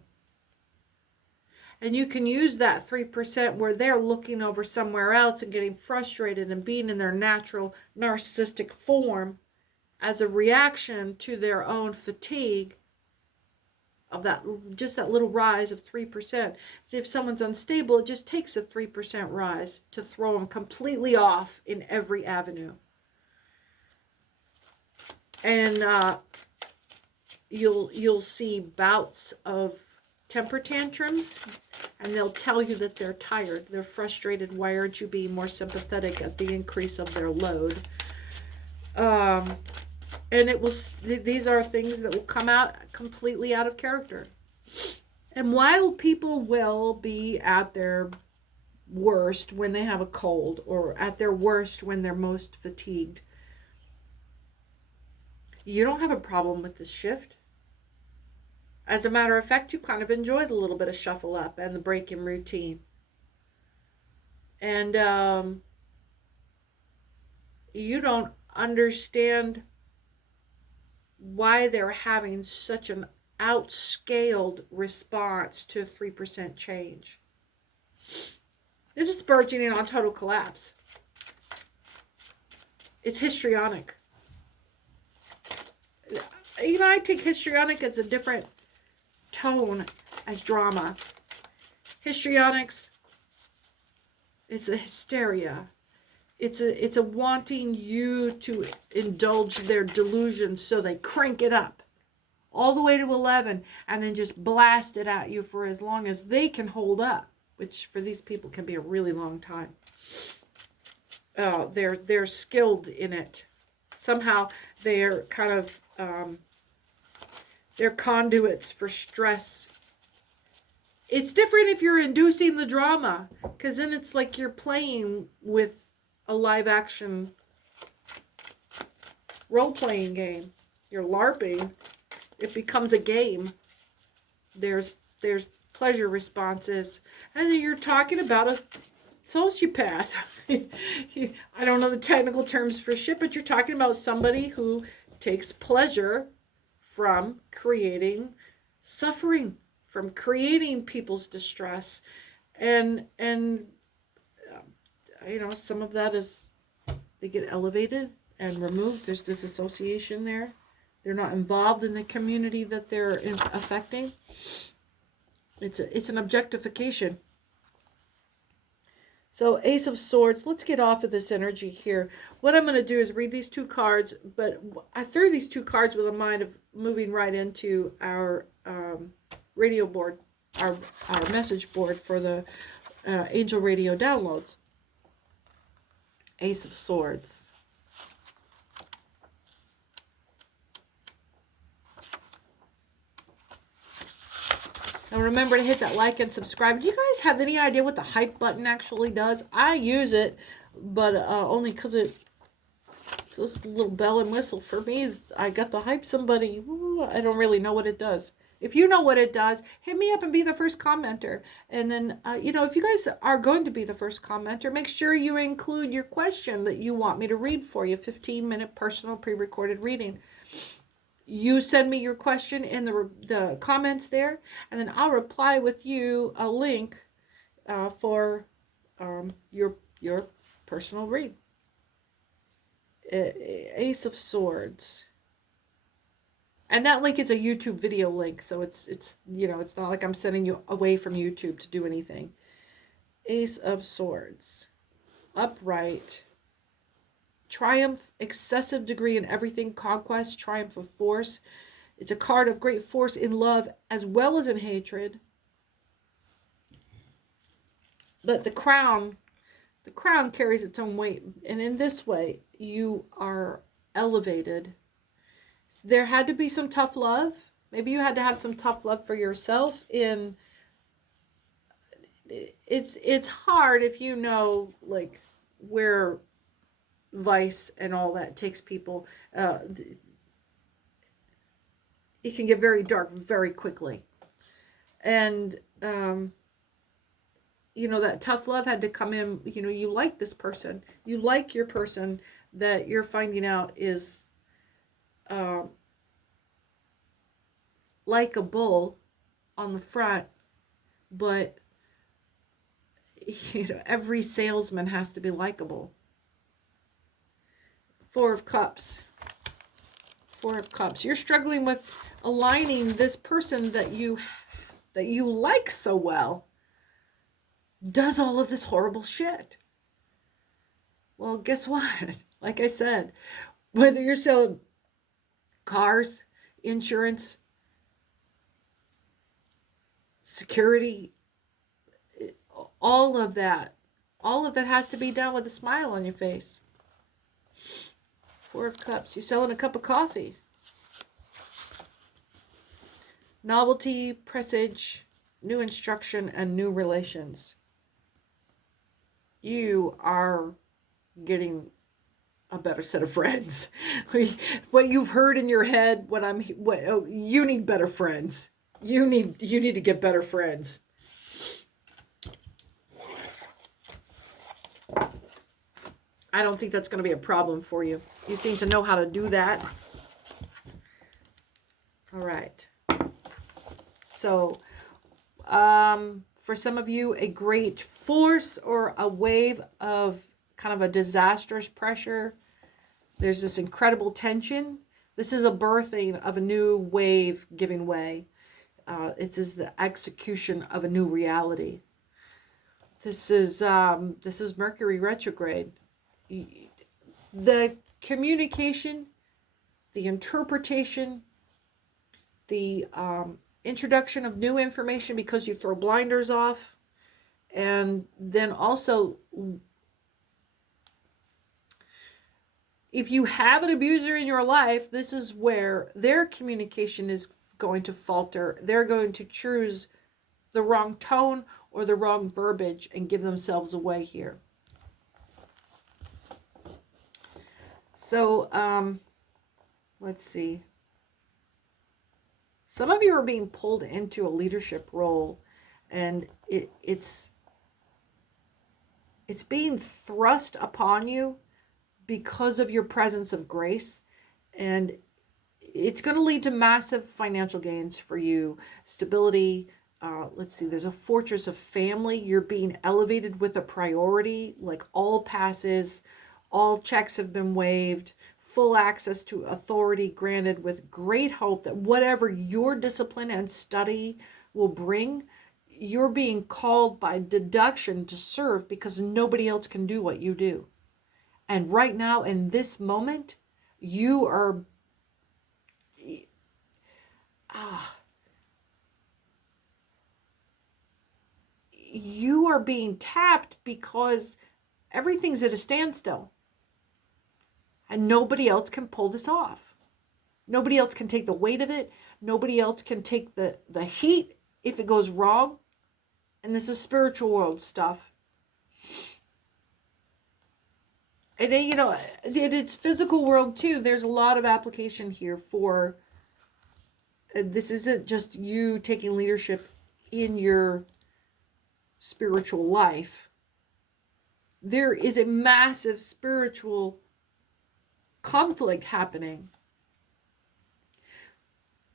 And you can use that 3% where they're looking over somewhere else and getting frustrated and being in their natural narcissistic form as a reaction to their own fatigue of that little rise of 3%. See, if someone's unstable, it just takes a 3% rise to throw them completely off in every avenue. And you'll see bouts of temper tantrums, and they'll tell you that they're tired, they're frustrated. Why aren't you being more sympathetic at the increase of their load? And these are things that will come out completely out of character. And while people will be at their worst when they have a cold, or at their worst when they're most fatigued, you don't have a problem with this shift. As a matter of fact, you kind of enjoy the little bit of shuffle up and the break in routine. And you don't understand why they're having such an outscaled response to a 3% change. They're just burgeoning on total collapse. It's histrionic. you know, I take histrionic as a different tone as drama. Histrionics is a hysteria. It's a wanting you to indulge their delusions, so they crank it up all the way to 11 and then just blast it at you for as long as they can hold up, which for these people can be a really long time. They're skilled in it. Somehow they're kind of they're conduits for stress. It's different if you're inducing the drama, because then it's like you're playing with a live action role-playing game. You're LARPing. It becomes a game. There's pleasure responses. And then you're talking about a sociopath. I don't know the technical terms for shit, but you're talking about somebody who takes pleasure from creating suffering, from creating people's distress. And you know, some of that is, they get elevated and removed. There's disassociation there. They're not involved in the community that they're affecting. It's an objectification. So Ace of Swords, let's get off of this energy here. What I'm going to do is read these two cards, but I threw these two cards with a mind of moving right into our radio board, our message board for the Angel Radio downloads. Ace of Swords. And remember to hit that like and subscribe. Do you guys have any idea what the hype button actually does? I use it, but only because it's just a little bell and whistle. For me, I got to hype somebody. Ooh, I don't really know what it does. If you know what it does, hit me up and be the first commenter. And then, you know, if you guys are going to be the first commenter, make sure you include your question that you want me to read for you. 15-minute personal pre-recorded reading. You send me your question in the comments there, and then I'll reply with you a link for your personal read. Ace of Swords. And that link is a YouTube video link, so it's you know, it's not like I'm sending you away from YouTube to do anything. Ace of Swords. Upright. Triumph, excessive degree in everything, conquest, triumph of force. It's a card of great force in love as well as in hatred. But the crown carries its own weight. And in this way, you are elevated. There had to be some tough love. Maybe you had to have some tough love for yourself. It's hard if you know, like, where vice and all that takes people. It can get very dark very quickly. And you know, that tough love had to come in. You know, you like this person, you like your person that you're finding out is likable on the front, but you know, every salesman has to be likable. Four of Cups. Four of Cups. You're struggling with aligning this person that you like so well does all of this horrible shit. Well, guess what? Like I said, whether you're selling cars, insurance, security, all of that has to be done with a smile on your face. Four of Cups. You're selling a cup of coffee. Novelty, presage, new instruction, and new relations. You are getting a better set of friends. What you've heard in your head, you need better friends. You need to get better friends. I don't think that's going to be a problem for you. You seem to know how to do that. All right. So, for some of you, a great force or a wave of kind of a disastrous pressure. There's this incredible tension This is a birthing of a new wave giving way. It is the execution of a new reality. This is Mercury retrograde. The communication, the interpretation, the introduction of new information because you throw blinders off, and then also, if you have an abuser in your life, this is where their communication is going to falter. They're going to choose the wrong tone or the wrong verbiage and give themselves away here. So, let's see. Some of you are being pulled into a leadership role, and it's being thrust upon you because of your presence of grace, and it's going to lead to massive financial gains for you, stability. Let's see, there's a fortress of family. You're being elevated with a priority, like all passes, all checks have been waived, full access to authority granted with great hope that whatever your discipline and study will bring, you're being called by deduction to serve because nobody else can do what you do. And right now, in this moment, you are you are being tapped because everything's at a standstill. And nobody else can pull this off. Nobody else can take the weight of it. Nobody else can take the heat if it goes wrong. And this is spiritual world stuff. And you know, it's physical world too. There's a lot of application here for, this isn't just you taking leadership in your spiritual life. There is a massive spiritual conflict happening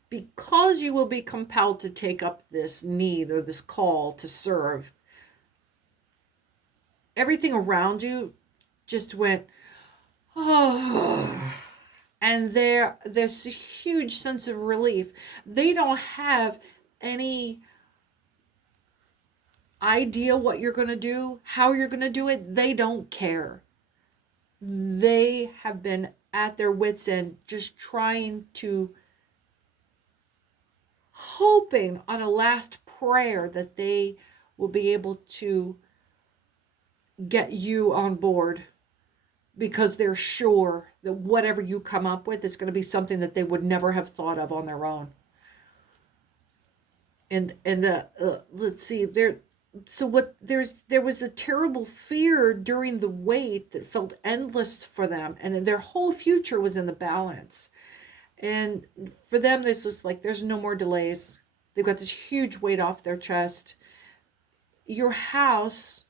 because you will be compelled to take up this need or this call to serve. Everything around you just went, oh, and there's a huge sense of relief. They don't have any idea what you're going to do, how you're going to do it. They don't care. They have been at their wits' end, just trying to, hoping on a last prayer that they will be able to get you on board, because they're sure that whatever you come up with is going to be something that they would never have thought of on their own. And let's see, there was a terrible fear during the wait that felt endless for them, and their whole future was in the balance. And for them, there's just like, there's no more delays. They've got this huge weight off their chest. Your house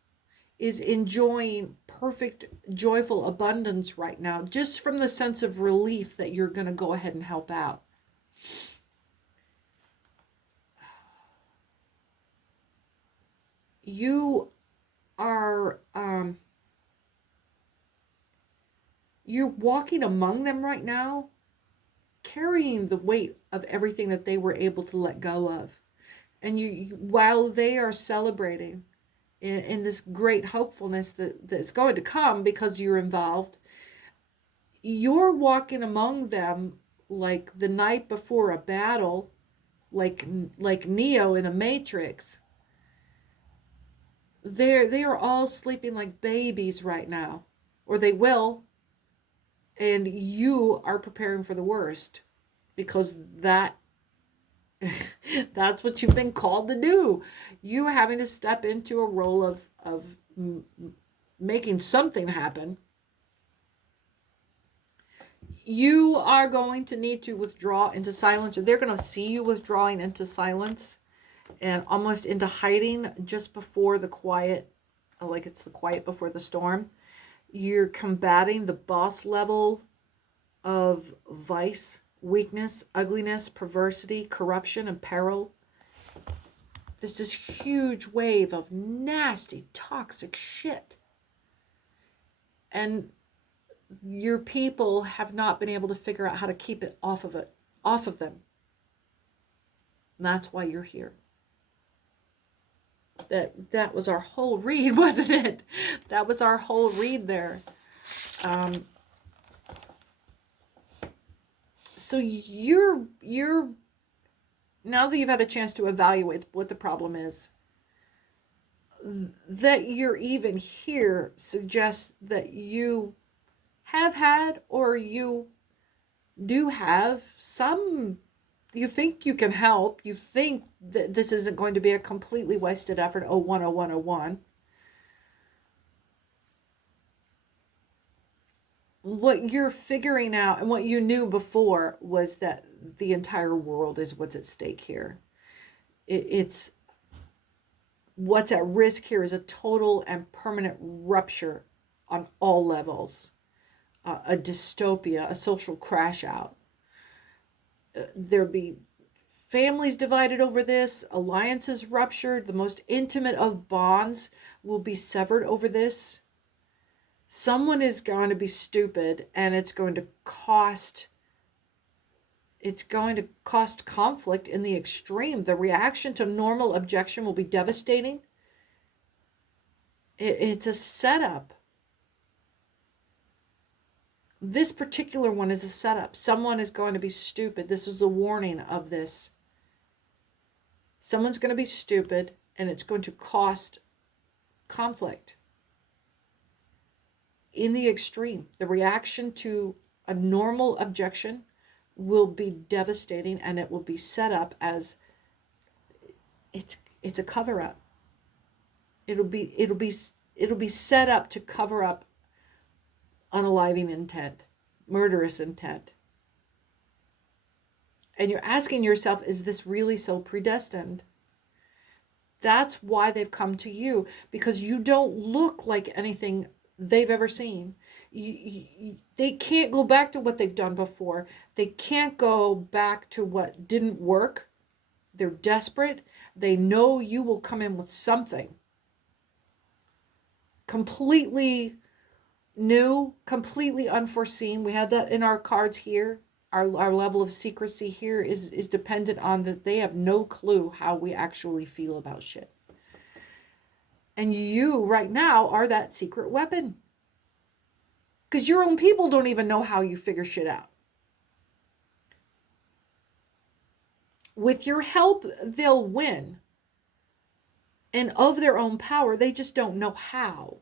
is enjoying perfect, joyful abundance right now, just from the sense of relief that you're going to go ahead and help out. You are, you're walking among them right now, carrying the weight of everything that they were able to let go of. And you while they are celebrating in this great hopefulness that's going to come because you're involved, you're walking among them like the night before a battle, like Neo in a Matrix. They are all sleeping like babies right now, or they will, and you are preparing for the worst, because that's what you've been called to do. You having to step into a role of making something happen. You are going to need to withdraw into silence, or they're going to see you withdrawing into silence and almost into hiding just before the quiet, like it's the quiet before the storm. You're combating the boss level of vice, weakness, ugliness, perversity, corruption, and peril. There's this huge wave of nasty, toxic shit. And your people have not been able to figure out how to keep it, off of them. And that's why you're here. That was our whole read, wasn't it? That was our whole read there. So you're now that you've had a chance to evaluate what the problem is, that you're even here suggests that you have had, or you do have some, you think you can help, you think that this isn't going to be a completely wasted effort. 010101. What you're figuring out, and what you knew before, was that the entire world is what's at stake here. It's what's at risk here is a total and permanent rupture on all levels, a dystopia, a social crash out. There'll be families divided over this, alliances ruptured, the most intimate of bonds will be severed over this. Someone is going to be stupid, and it's going to cost conflict in the extreme. The reaction to normal objection will be devastating. It's a setup. This particular one is a setup. Someone is going to be stupid. This is a warning of this. Someone's going to be stupid, and it's going to cost conflict in the extreme. The reaction to a normal objection will be devastating, and it will be set up as it's a cover-up. It'll be set up to cover up unaliving intent, murderous intent. And you're asking yourself, is this really so predestined? That's why they've come to you, because you don't look like anything they've ever seen. They can't go back to what they've done before. They can't go back to what didn't work. They're desperate. They know you will come in with something completely new, completely unforeseen. We had that in our cards here. Our level of secrecy here is dependent on that they have no clue how we actually feel about shit. And you right now are that secret weapon. Because your own people don't even know how you figure shit out. With your help, they'll win. And of their own power, they just don't know how.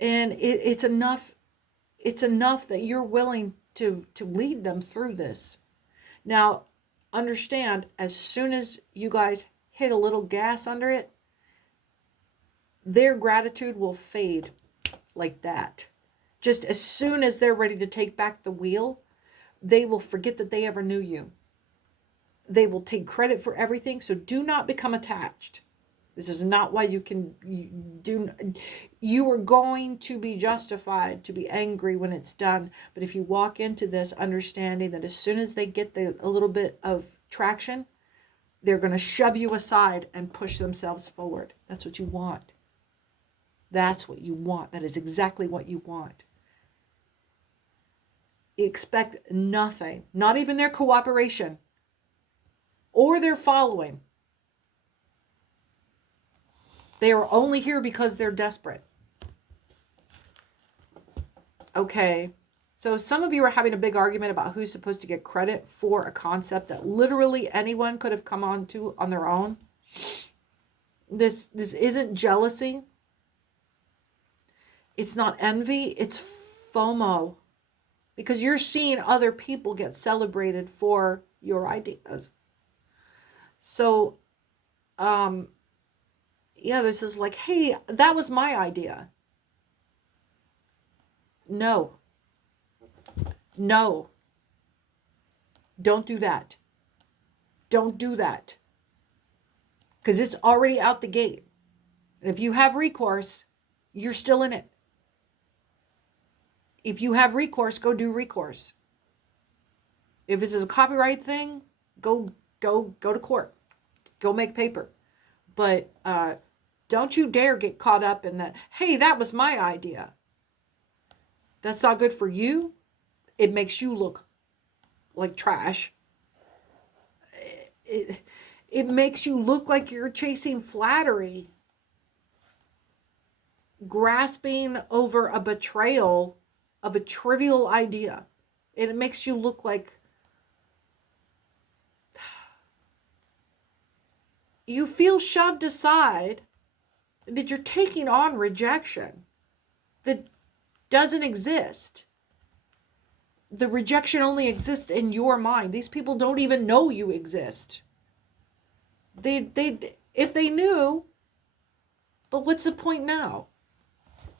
And it's enough that you're willing to lead them through this. Now, understand, as soon as you guys hit a little gas under it, their gratitude will fade like that. Just as soon as they're ready to take back the wheel, they will forget that they ever knew you. They will take credit for everything, so do not become attached. This is not why you are going to be justified to be angry when it's done. But if you walk into this understanding that as soon as they get a little bit of traction, they're going to shove you aside and push themselves forward. That's what you want. That's what you want. That is exactly what you want. Expect nothing, not even their cooperation or their following. They are only here because they're desperate. Okay, so some of you are having a big argument about who's supposed to get credit for a concept that literally anyone could have come onto on their own. This isn't jealousy. It's not envy. It's FOMO. Because you're seeing other people get celebrated for your ideas. So, yeah, this is like, hey, that was my idea. No. Don't do that. Don't do that. Because it's already out the gate. And if you have recourse, you're still in it. If you have recourse, go do recourse. If this is a copyright thing, go to court. Go make paper. But don't you dare get caught up in that, hey, that was my idea. That's not good for you. It makes you look like trash. It makes you look like you're chasing flattery, grasping over a betrayal of a trivial idea. It makes you look like you feel shoved aside, that you're taking on rejection that doesn't exist. The rejection only exists in your mind. These people don't even know you exist. They if they knew, but what's the point now?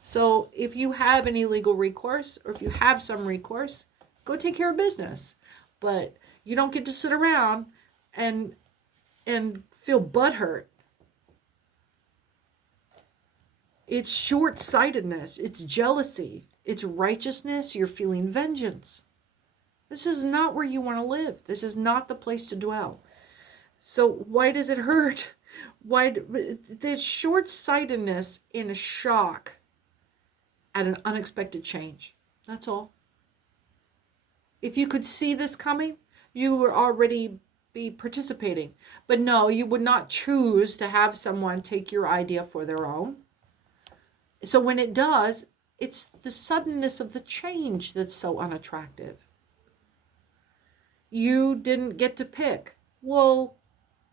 So if you have any legal recourse, or if you have some recourse, go take care of business. But you don't get to sit around and feel butthurt. It's short-sightedness. It's jealousy. It's righteousness. You're feeling vengeance. This is not where you want to live. This is not the place to dwell. So why does it hurt? Why? There's short-sightedness in a shock at an unexpected change. That's all. If you could see this coming, you would already be participating. But no, you would not choose to have someone take your idea for their own. So when it does, it's the suddenness of the change that's so unattractive. You didn't get to pick. Well,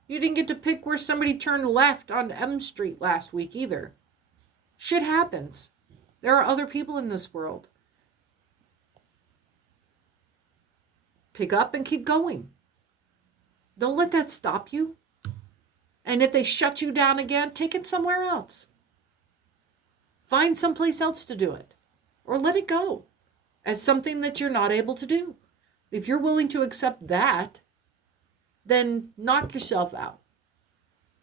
you didn't get to pick where somebody turned left on M Street last week either. Shit happens. There are other people in this world. Pick up and keep going. Don't let that stop you. And if they shut you down again, take it somewhere else. Find someplace else to do it. Or let it go as something that you're not able to do. If you're willing to accept that, then knock yourself out.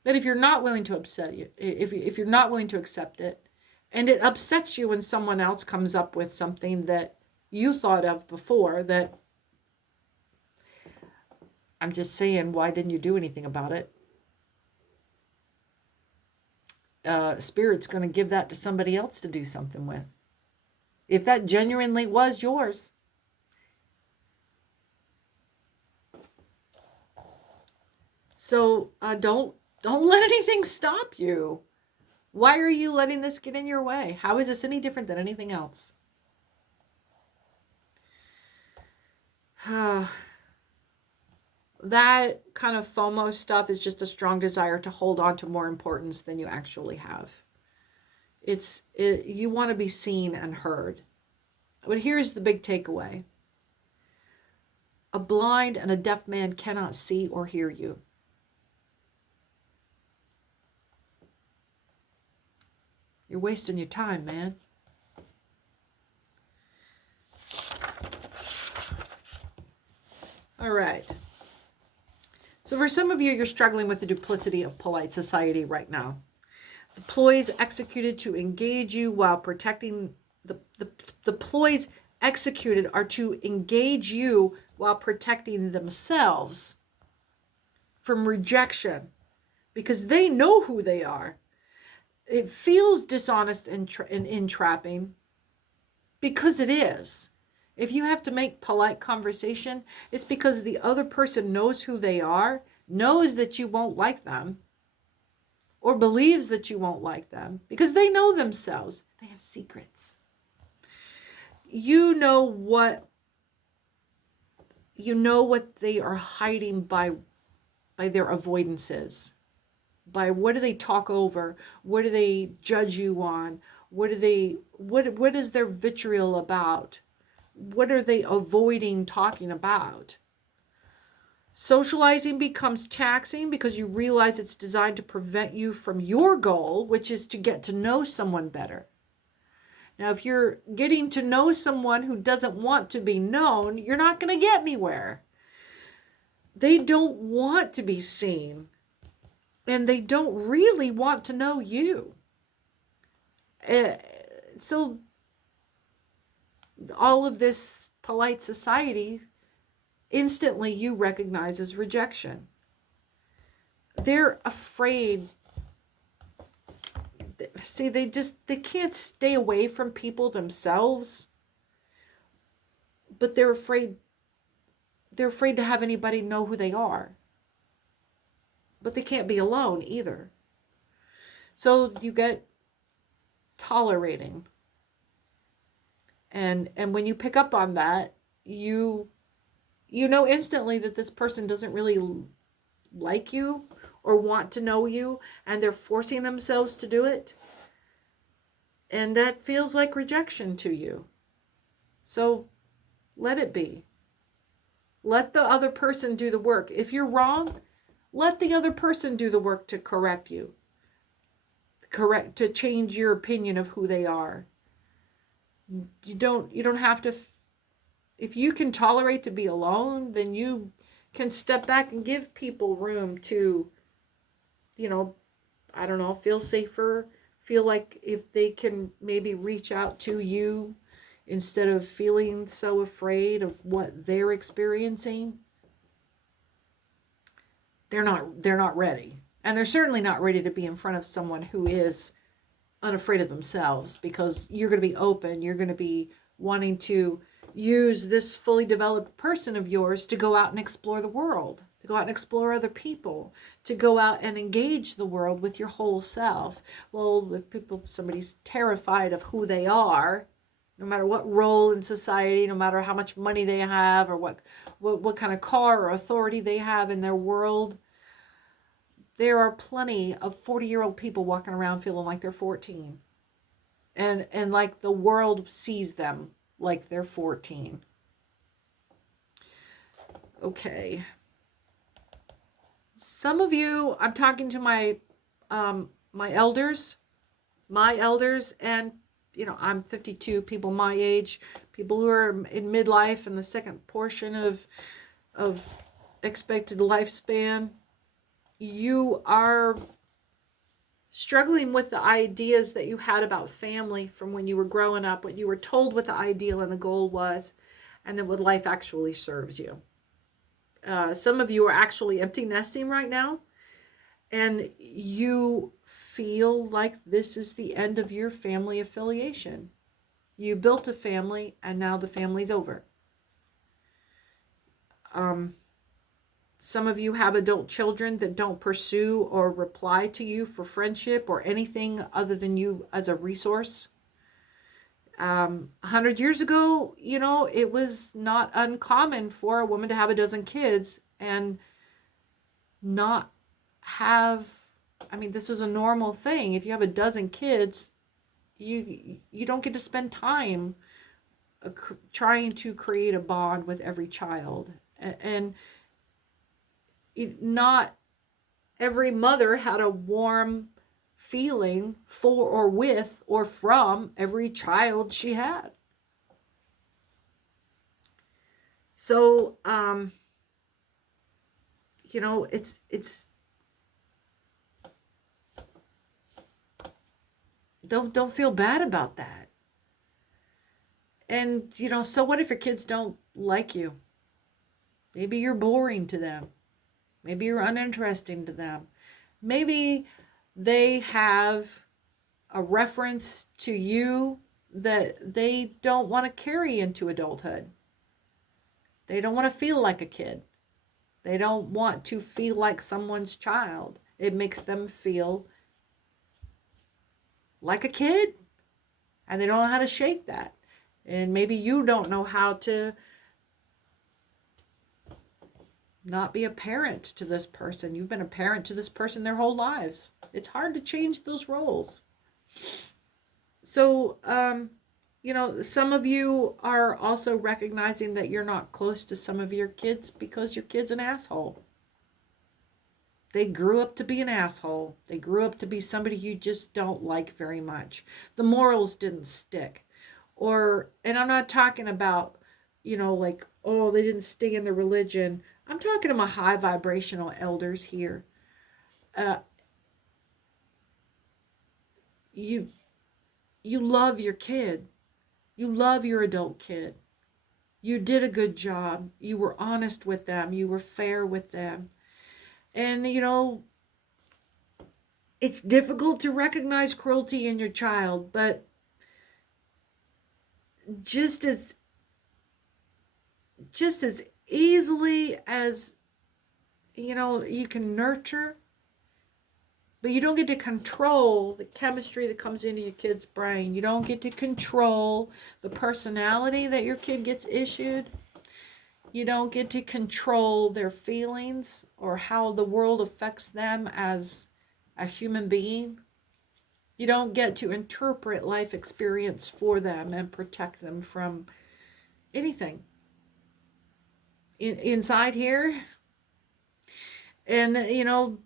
But if you're not willing to if you're not willing to accept it, and it upsets you when someone else comes up with something that you thought of before, that I'm just saying, why didn't you do anything about it? Spirit's going to give that to somebody else to do something with. If that genuinely was yours. So don't let anything stop you. Why are you letting this get in your way? How is this any different than anything else? That kind of FOMO stuff is just a strong desire to hold on to more importance than you actually have. You want to be seen and heard. But here's the big takeaway. A blind and a deaf man cannot see or hear you. You're wasting your time, man. All right. So for some of you, you're struggling with the duplicity of polite society right now. The ploys executed to engage you while protecting the ploys executed are to engage you while protecting themselves from rejection, because they know who they are. It feels dishonest and entrapping because it is. If you have to make polite conversation, it's because the other person knows who they are, knows that you won't like them, or believes that you won't like them, because they know themselves. They have secrets. You know what they are hiding by their avoidances. By what do they talk over? What do they judge you on? What is their vitriol about? What are they avoiding talking about? Socializing becomes taxing because you realize it's designed to prevent you from your goal, which is to get to know someone better. Now, if you're getting to know someone who doesn't want to be known, you're not going to get anywhere. They don't want to be seen. And they don't really want to know you. So all of this polite society, instantly you recognize as rejection. They're afraid. See, they can't stay away from people themselves. but they're afraid to have anybody know who they are. But they can't be alone either. So you get tolerating. And when you pick up on that, you know instantly that this person doesn't really like you or want to know you, and they're forcing themselves to do it. And that feels like rejection to you. So let it be. Let the other person do the work. If you're wrong, let the other person do the work to correct you. To change your opinion of who they are. You don't have to. If you can tolerate to be alone, then you can step back and give people room to, I don't know, feel safer, feel like if they can maybe reach out to you instead of feeling so afraid of what they're experiencing. They're not ready. And they're certainly not ready to be in front of someone who is unafraid of themselves, because you're going to be open. You're going to be wanting to use this fully developed person of yours to go out and explore the world, to go out and explore other people, to go out and engage the world with your whole self. Well, if somebody's terrified of who they are, no matter what role in society, no matter how much money they have, or what kind of car or authority they have in their world, there are plenty of 40-year-old people walking around feeling like they're 14. And like the world sees them like they're 14. Okay. Some of you, I'm talking to my elders, and I'm 52, people my age, people who are in midlife and the second portion of expected lifespan. You are struggling with the ideas that you had about family from when you were growing up, what you were told what the ideal and the goal was, and then what life actually serves you. Some of you are actually empty nesting right now, and you feel like this is the end of your family affiliation. You built a family, and now the family's over. Some of you have adult children that don't pursue or reply to you for friendship or anything other than you as a resource. 100 years ago, it was not uncommon for a woman to have a dozen kids and not have, this is a normal thing. If you have a dozen kids, you don't get to spend time trying to create a bond with every child. And not every mother had a warm feeling for or with or from every child she had. So, it's don't feel bad about that. And, so what if your kids don't like you? Maybe you're boring to them. Maybe you're uninteresting to them. Maybe they have a reference to you that they don't want to carry into adulthood. They don't want to feel like a kid. They don't want to feel like someone's child. It makes them feel like a kid, and they don't know how to shake that. And maybe you don't know how to not be a parent to this person. You've been a parent to this person their whole lives. It's hard to change those roles. So, some of you are also recognizing that you're not close to some of your kids because your kid's an asshole. They grew up to be an asshole. They grew up to be somebody you just don't like very much. The morals didn't stick. And I'm not talking about, like, oh, they didn't stay in the religion. I'm talking to my high vibrational elders here. You love your kid. You love your adult kid. You did a good job. You were honest with them. You were fair with them. And, it's difficult to recognize cruelty in your child, but just as just as easily as, you know, you can nurture, but you don't get to control the chemistry that comes into your kid's brain. You don't get to control the personality that your kid gets issued. You don't get to control their feelings or how the world affects them as a human being. You don't get to interpret life experience for them and protect them from anything. Inside here, and you know,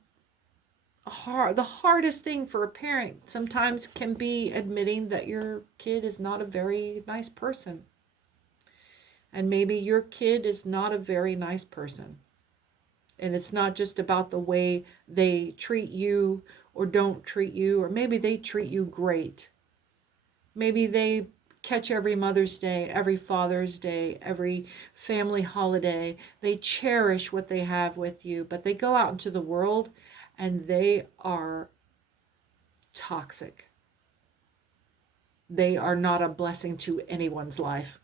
the hardest thing for a parent sometimes can be admitting that your kid is not a very nice person. And maybe your kid is not a very nice person. And it's not just about the way they treat you or don't treat you, or maybe they treat you great. Maybe they catch every Mother's Day, every Father's Day, every family holiday. They cherish what they have with you, but they go out into the world and they are toxic. They are not a blessing to anyone's life.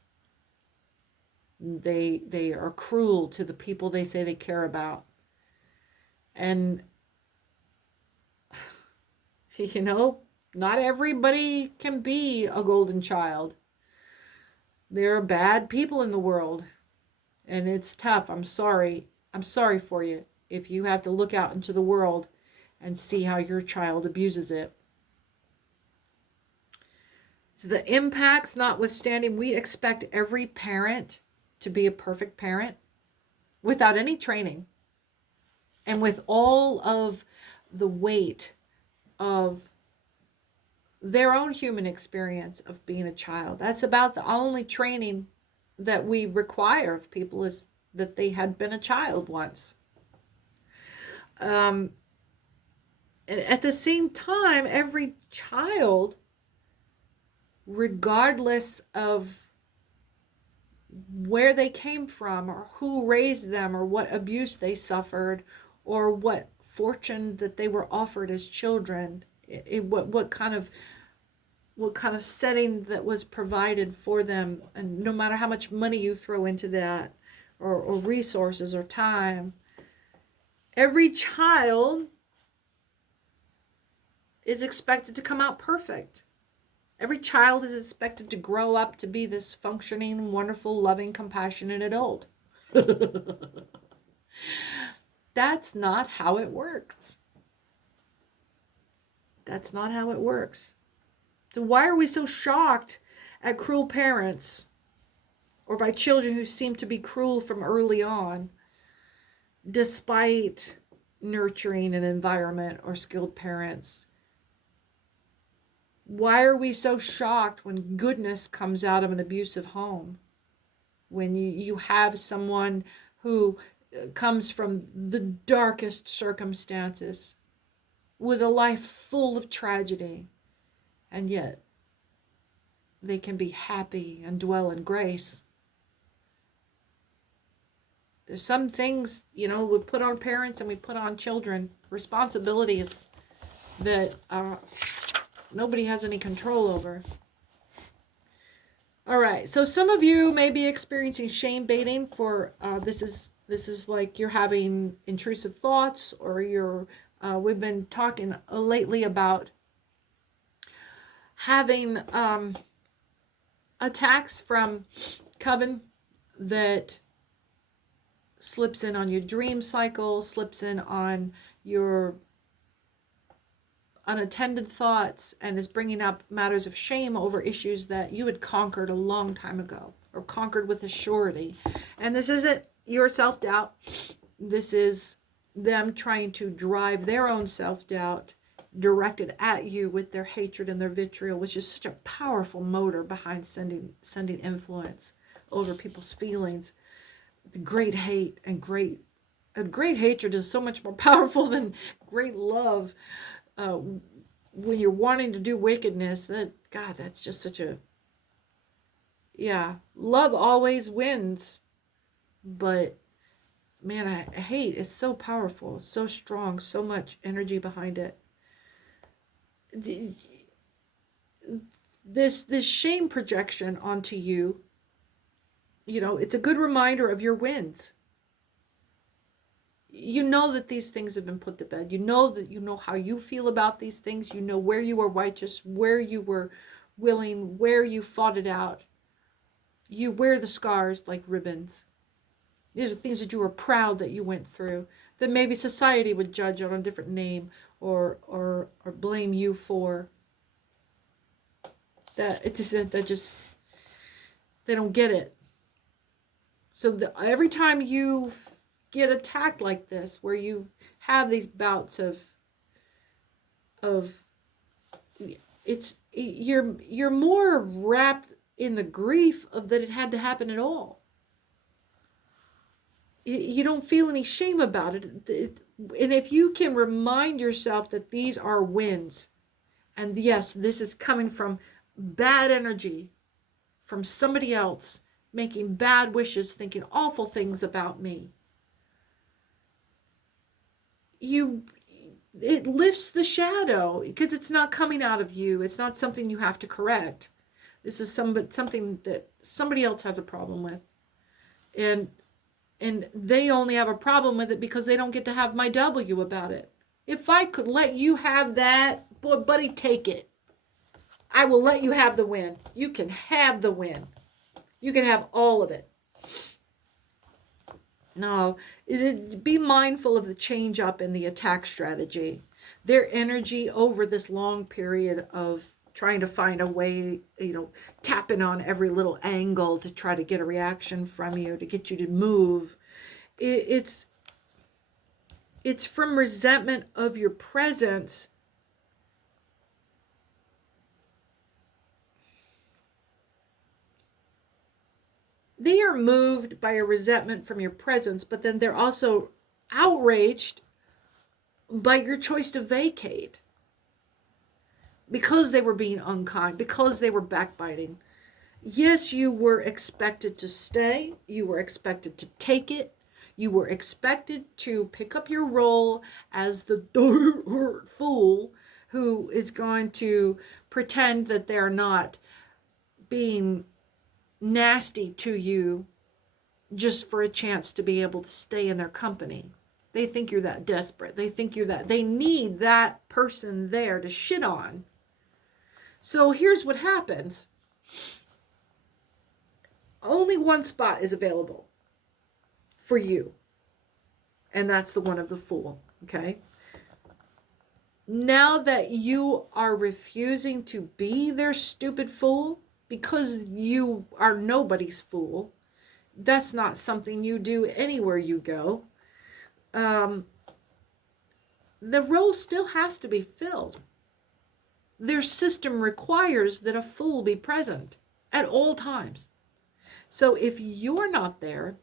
They are cruel to the people they say they care about. And you know, not everybody can be a golden child. There are bad people in the world, and it's tough. I'm sorry. I'm sorry for you if you have to look out into the world and see how your child abuses it. So the impacts notwithstanding, we expect every parent to be a perfect parent without any training and with all of the weight of their own human experience of being a child. That's about the only training that we require of people, is that they had been a child once. And at the same time, every child, regardless of where they came from or who raised them or what abuse they suffered or what fortune that they were offered as children, what kind of setting that was provided for them, and no matter how much money you throw into that, or resources or time, every child is expected to come out perfect. Every child is expected to grow up to be this functioning, wonderful, loving, compassionate adult. That's not how it works. That's not how it works. So why are we so shocked at cruel parents, or by children who seem to be cruel from early on, despite nurturing an environment or skilled parents? Why are we so shocked when goodness comes out of an abusive home? When you have someone who comes from the darkest circumstances, with a life full of tragedy, and yet they can be happy and dwell in grace. There's some things, you know, we put on parents and we put on children, responsibilities that nobody has any control over. All right, so some of you may be experiencing shame baiting for this is like you're having intrusive thoughts, or you're we've been talking lately about having attacks from coven that slips in on your dream cycle, slips in on your unattended thoughts, and is bringing up matters of shame over issues that you had conquered a long time ago, or conquered with a surety. And this isn't your self-doubt. This is them trying to drive their own self-doubt directed at you with their hatred and their vitriol, which is such a powerful motor behind sending influence over people's feelings. The great hate and great hatred is so much more powerful than great love. When you're wanting to do wickedness, that's just such a, love always wins. But man, hate is so powerful, so strong, so much energy behind it. This shame projection onto you You know, it's a good reminder of your wins. You know that these things have been put to bed. You know that you know how you feel about these things. You know where you were righteous, where you were willing, where you fought it out. You wear the scars like ribbons. These are things that you were proud that you went through, that maybe society would judge on a different name or blame you for. That just they don't get it. So every time you get attacked like this, where you have these bouts of you're more wrapped in the grief of that it had to happen at all. You don't feel any shame about it. And if you can remind yourself that these are wins, and yes, this is coming from bad energy, from somebody else making bad wishes, thinking awful things about me, it lifts the shadow, because it's not coming out of you. It's not something you have to correct. This is something that somebody else has a problem with. And they only have a problem with it because they don't get to have my W about it. If I could let you have that, boy, buddy, take it. I will let you have the win. You can have the win. You can have all of it. No, be mindful of the change up in the attack strategy. Their energy over this long period of trying to find a way, tapping on every little angle to try to get a reaction from you, to get you to move. It's from resentment of your presence. They are moved by a resentment from your presence, but then they're also outraged by your choice to vacate, because they were being unkind, because they were backbiting. Yes, you were expected to stay. You were expected to take it. You were expected to pick up your role as the dirt fool who is going to pretend that they're not being nasty to you just for a chance to be able to stay in their company. They think you're that desperate. They think they need that person there to shit on. So here's what happens. Only one spot is available for you, and that's the one of the fool. Okay, now that you are refusing to be their stupid fool, because you are nobody's fool, that's not something you do anywhere you go. The role still has to be filled. Their system requires that a fool be present at all times. So if you're not there,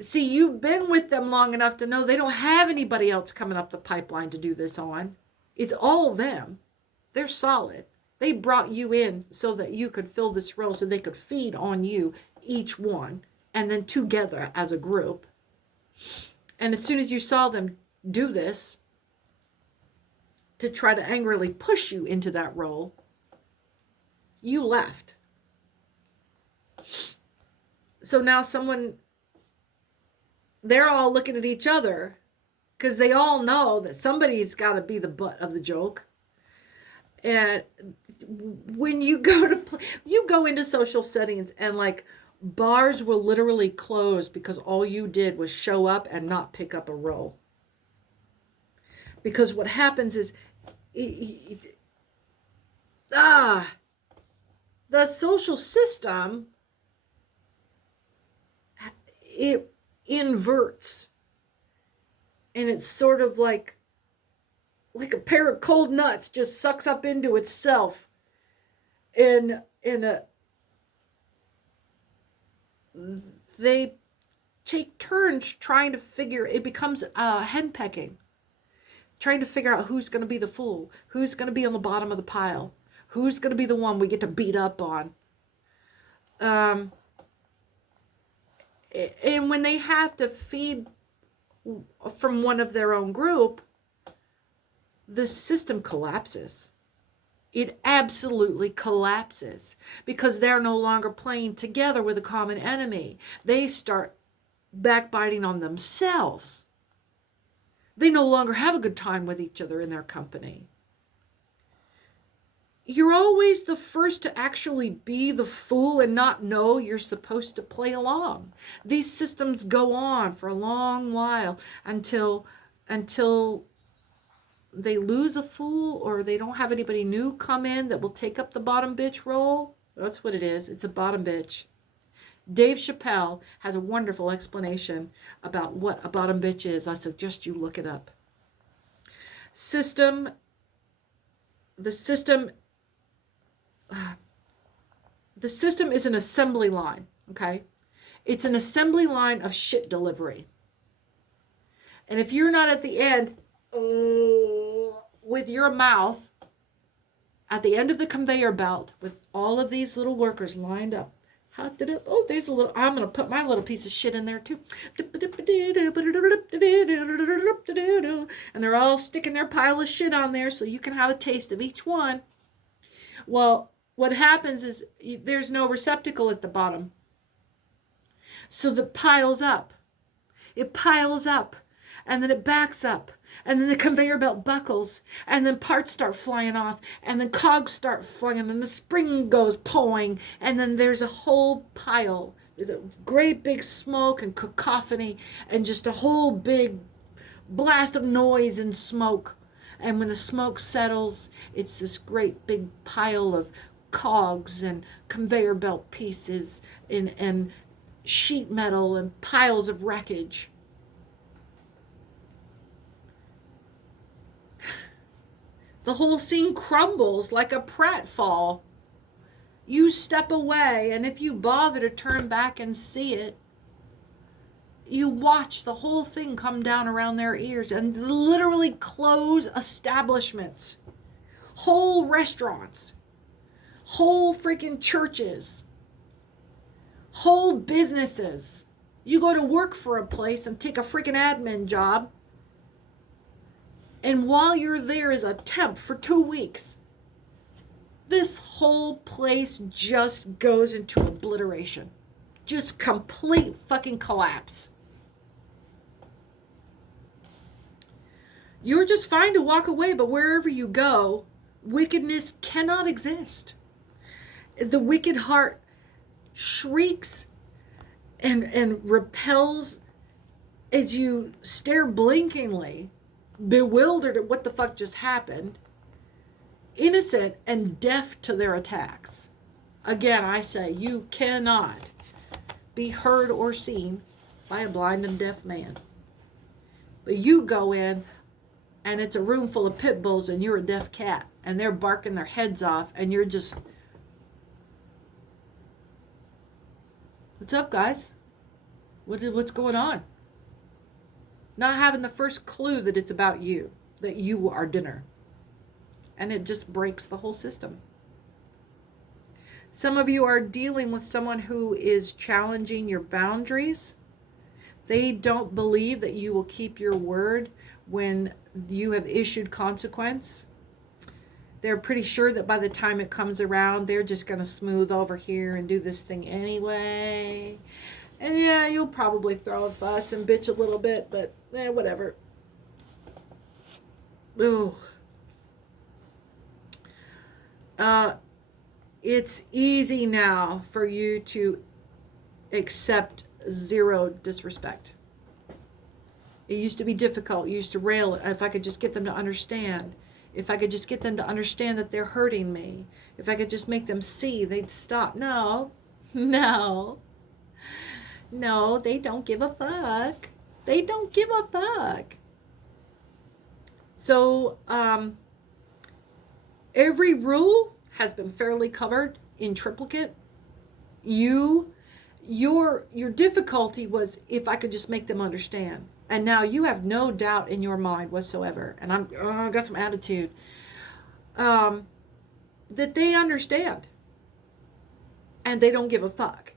see, you've been with them long enough to know they don't have anybody else coming up the pipeline to do this on. It's all them. They're solid. They brought you in so that you could fill this role, so they could feed on you, each one, and then together as a group. And as soon as you saw them do this to try to angrily push you into that role, you left. So now they're all looking at each other, because they all know that somebody's got to be the butt of the joke. And when you go into social settings, and like bars will literally close because all you did was show up and not pick up a role. Because what happens is, the social system, it inverts, and it's sort of like a pair of cold nuts just sucks up into itself, and they take turns trying to figure. It becomes henpecking, trying to figure out who's going to be the fool, who's going to be on the bottom of the pile, who's going to be the one we get to beat up on. And when they have to feed from one of their own group, the system collapses. It absolutely collapses because they're no longer playing together with a common enemy. They start backbiting on themselves. They no longer have a good time with each other in their company. You're always the first to actually be the fool and not know you're supposed to play along. These systems go on for a long while until they lose a fool or they don't have anybody new come in that will take up the bottom bitch role. That's what it is. It's a bottom bitch. Dave Chappelle has a wonderful explanation about what a bottom bitch is. I suggest you look it up. The system is an assembly line, okay? It's an assembly line of shit delivery. And if you're not at the end with your mouth at the end of the conveyor belt with all of these little workers lined up, oh, there's a little, I'm going to put my little piece of shit in there too. And they're all sticking their pile of shit on there so you can have a taste of each one. Well, what happens is there's no receptacle at the bottom. So it piles up. It piles up. And then it backs up. And then the conveyor belt buckles. And then parts start flying off. And then cogs start flying. And the spring goes pulling. And then there's a whole pile. There's a great big smoke and cacophony. And just a whole big blast of noise and smoke. And when the smoke settles, it's this great big pile of cogs and conveyor belt pieces and sheet metal and piles of wreckage. The whole scene crumbles like a pratfall. You step away, and if you bother to turn back and see it, you watch the whole thing come down around their ears and literally close establishments, whole restaurants, whole freaking churches, whole businesses. You go to work for a place and take a freaking admin job, and while you're there as a temp for 2 weeks, this whole place just goes into obliteration. Just complete fucking collapse. You're just fine to walk away, but wherever you go, wickedness cannot exist. The wicked heart shrieks and repels as you stare blinkingly, bewildered at what the fuck just happened, innocent and deaf to their attacks. Again, I say, you cannot be heard or seen by a blind and deaf man. But you go in, and it's a room full of pit bulls, and you're a deaf cat, and they're barking their heads off, and you're just, what's up, guys? What's going on? Not having the first clue that it's about you, that you are dinner. And it just breaks the whole system. Some of you are dealing with someone who is challenging your boundaries. They don't believe that you will keep your word when you have issued consequence. They're pretty sure that by the time it comes around, they're just going to smooth over here and do this thing anyway. And yeah, you'll probably throw a fuss and bitch a little bit, but whatever. Ooh. It's easy now for you to accept zero disrespect. It used to be difficult. You used to rail, if I could just get them to understand. If I could just get them to understand that they're hurting me. If I could just make them see, they'd stop. No, they don't give a fuck. They don't give a fuck. So, every rule has been fairly covered in triplicate. Your difficulty was if I could just make them understand. And now you have no doubt in your mind whatsoever. And I got some attitude. That they understand. And they don't give a fuck.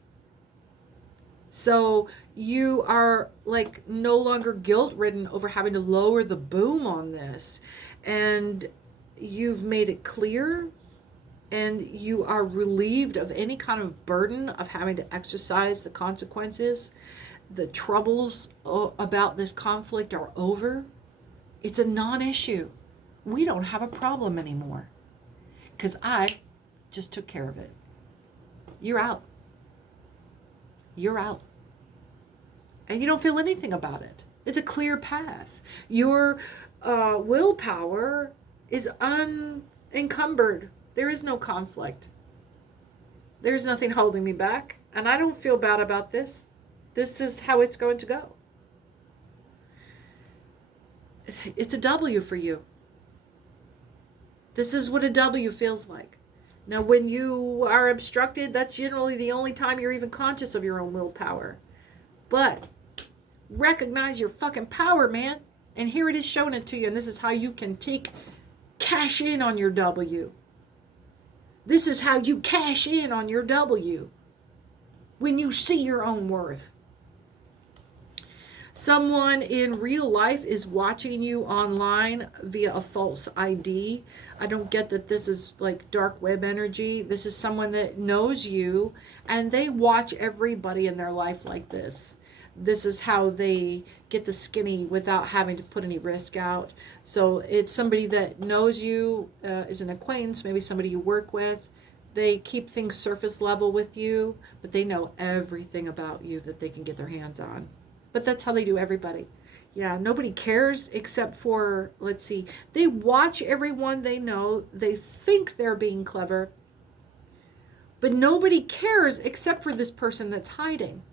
So you are like no longer guilt-ridden over having to lower the boom on this. And you've made it clear and you are relieved of any kind of burden of having to exercise the consequences. The troubles about this conflict are over. It's a non-issue. We don't have a problem anymore because I just took care of it. You're out. You're out. And you don't feel anything about it. It's a clear path. Your willpower is unencumbered. There is no conflict. There's nothing holding me back. And I don't feel bad about this. This is how it's going to go. It's a W for you. This is what a W feels like. Now, when you are obstructed, that's generally the only time you're even conscious of your own willpower. But recognize your fucking power, man. And here it is showing it to you. And this is how you can cash in on your W. This is how you cash in on your W. When you see your own worth. Someone in real life is watching you online via a false ID. I don't get that this is like dark web energy. This is someone that knows you and they watch everybody in their life like this. This is how they get the skinny without having to put any risk out. So it's somebody that knows you, is an acquaintance, maybe somebody you work with. They keep things surface level with you, but they know everything about you that they can get their hands on. But that's how they do everybody. Yeah, nobody cares except for, let's see, they watch everyone they know. They think they're being clever. But nobody cares except for this person that's hiding.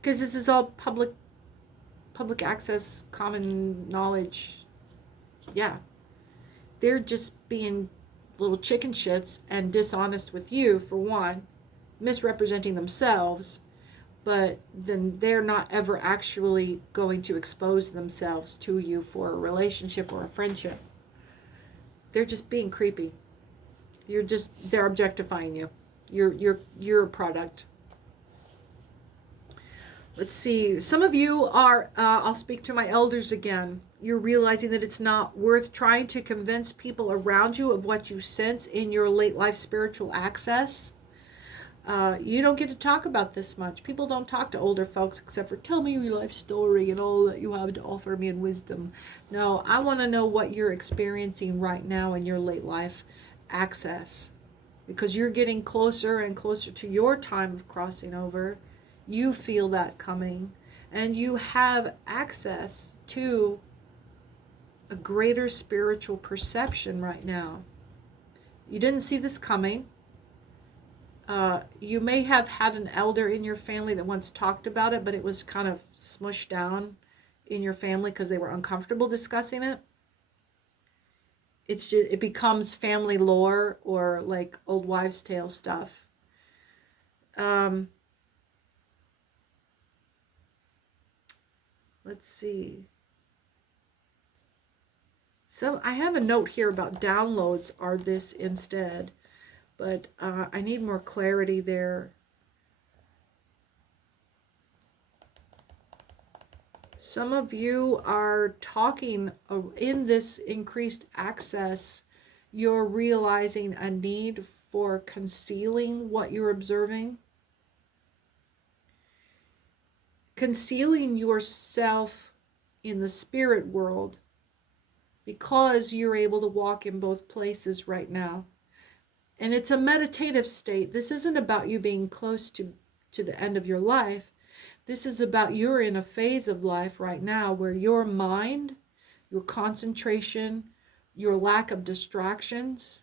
Because this is all public access, common knowledge. Yeah. They're just being little chicken shits and dishonest with you, for one, misrepresenting themselves. But then they're not ever actually going to expose themselves to you for a relationship or a friendship. They're just being creepy. They're objectifying you. You're a product. Let's see. Some of you are, I'll speak to my elders again. You're realizing that it's not worth trying to convince people around you of what you sense in your late life spiritual access. You don't get to talk about this much. People don't talk to older folks except for tell me your life story and all that you have to offer me in wisdom. No, I want to know what you're experiencing right now in your late life access, because you're getting closer and closer to your time of crossing over. You feel that coming, and you have access to a greater spiritual perception right now. You didn't see this coming. You may have had an elder in your family that once talked about it, but it was kind of smushed down in your family because they were uncomfortable discussing it. It becomes family lore or like old wives' tale stuff. Let's see. So I had a note here about downloads are this instead. But I need more clarity there. Some of you are talking in this increased access. You're realizing a need for concealing what you're observing. Concealing yourself in the spirit world because you're able to walk in both places right now. And it's a meditative state. This isn't about you being close to the end of your life. This is about you're in a phase of life right now where your mind, your concentration, your lack of distractions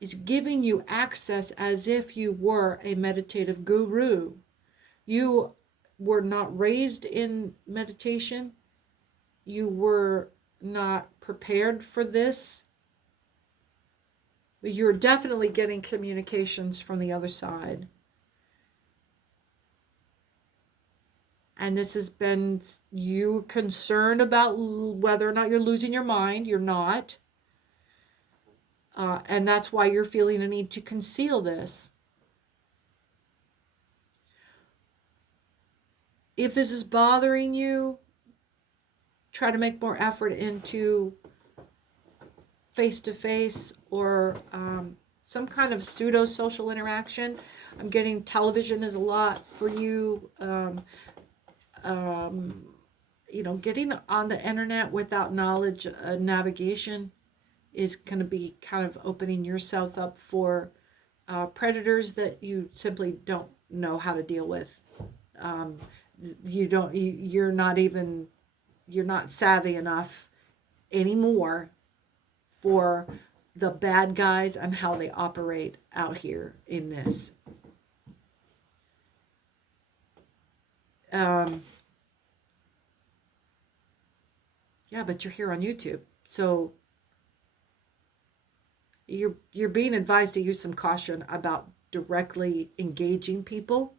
is giving you access as if you were a meditative guru. You were not raised in meditation. You were not prepared for this. You're definitely getting communications from the other side. And this has been you concerned about whether or not you're losing your mind. You're not. And that's why you're feeling a need to conceal this. If this is bothering you, try to make more effort into face-to-face or some kind of pseudo-social interaction. I'm getting television is a lot for you. You know, getting on the internet without knowledge, navigation is going to be kind of opening yourself up for predators that you simply don't know how to deal with. You're not savvy enough anymore for the bad guys and how they operate out here in this. Yeah, but you're here on YouTube, so you're being advised to use some caution about directly engaging people.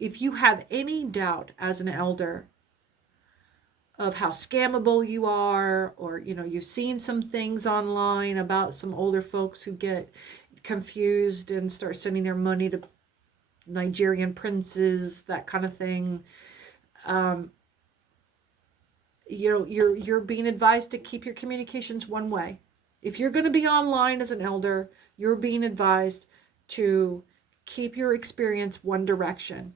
If you have any doubt as an elder of how scammable you are, or you've seen some things online about some older folks who get confused and start sending their money to Nigerian princes, that kind of thing, you're being advised to keep your communications one way. If you're going to be online as an elder, you're being advised to keep your experience one direction.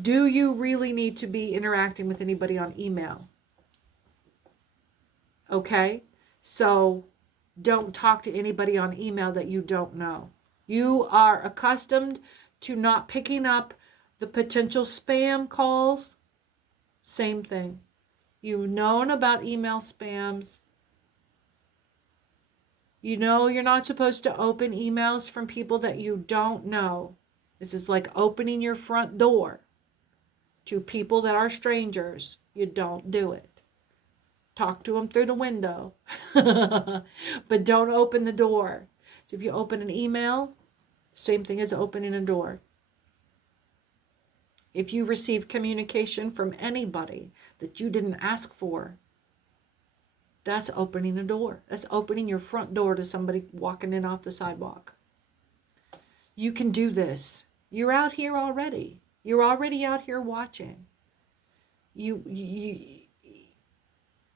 Do you really need to be interacting with anybody on email? Okay, so don't talk to anybody on email that you don't know. You are accustomed to not picking up the potential spam calls. Same thing. You've known about email spams. You know you're not supposed to open emails from people that you don't know. This is like opening your front door to people that are strangers. You don't do it. Talk to them through the window, but don't open the door. So if you open an email, same thing as opening a door. If you receive communication from anybody that you didn't ask for, that's opening a door. That's opening your front door to somebody walking in off the sidewalk. You can do this. You're out here already. You're already out here watching. You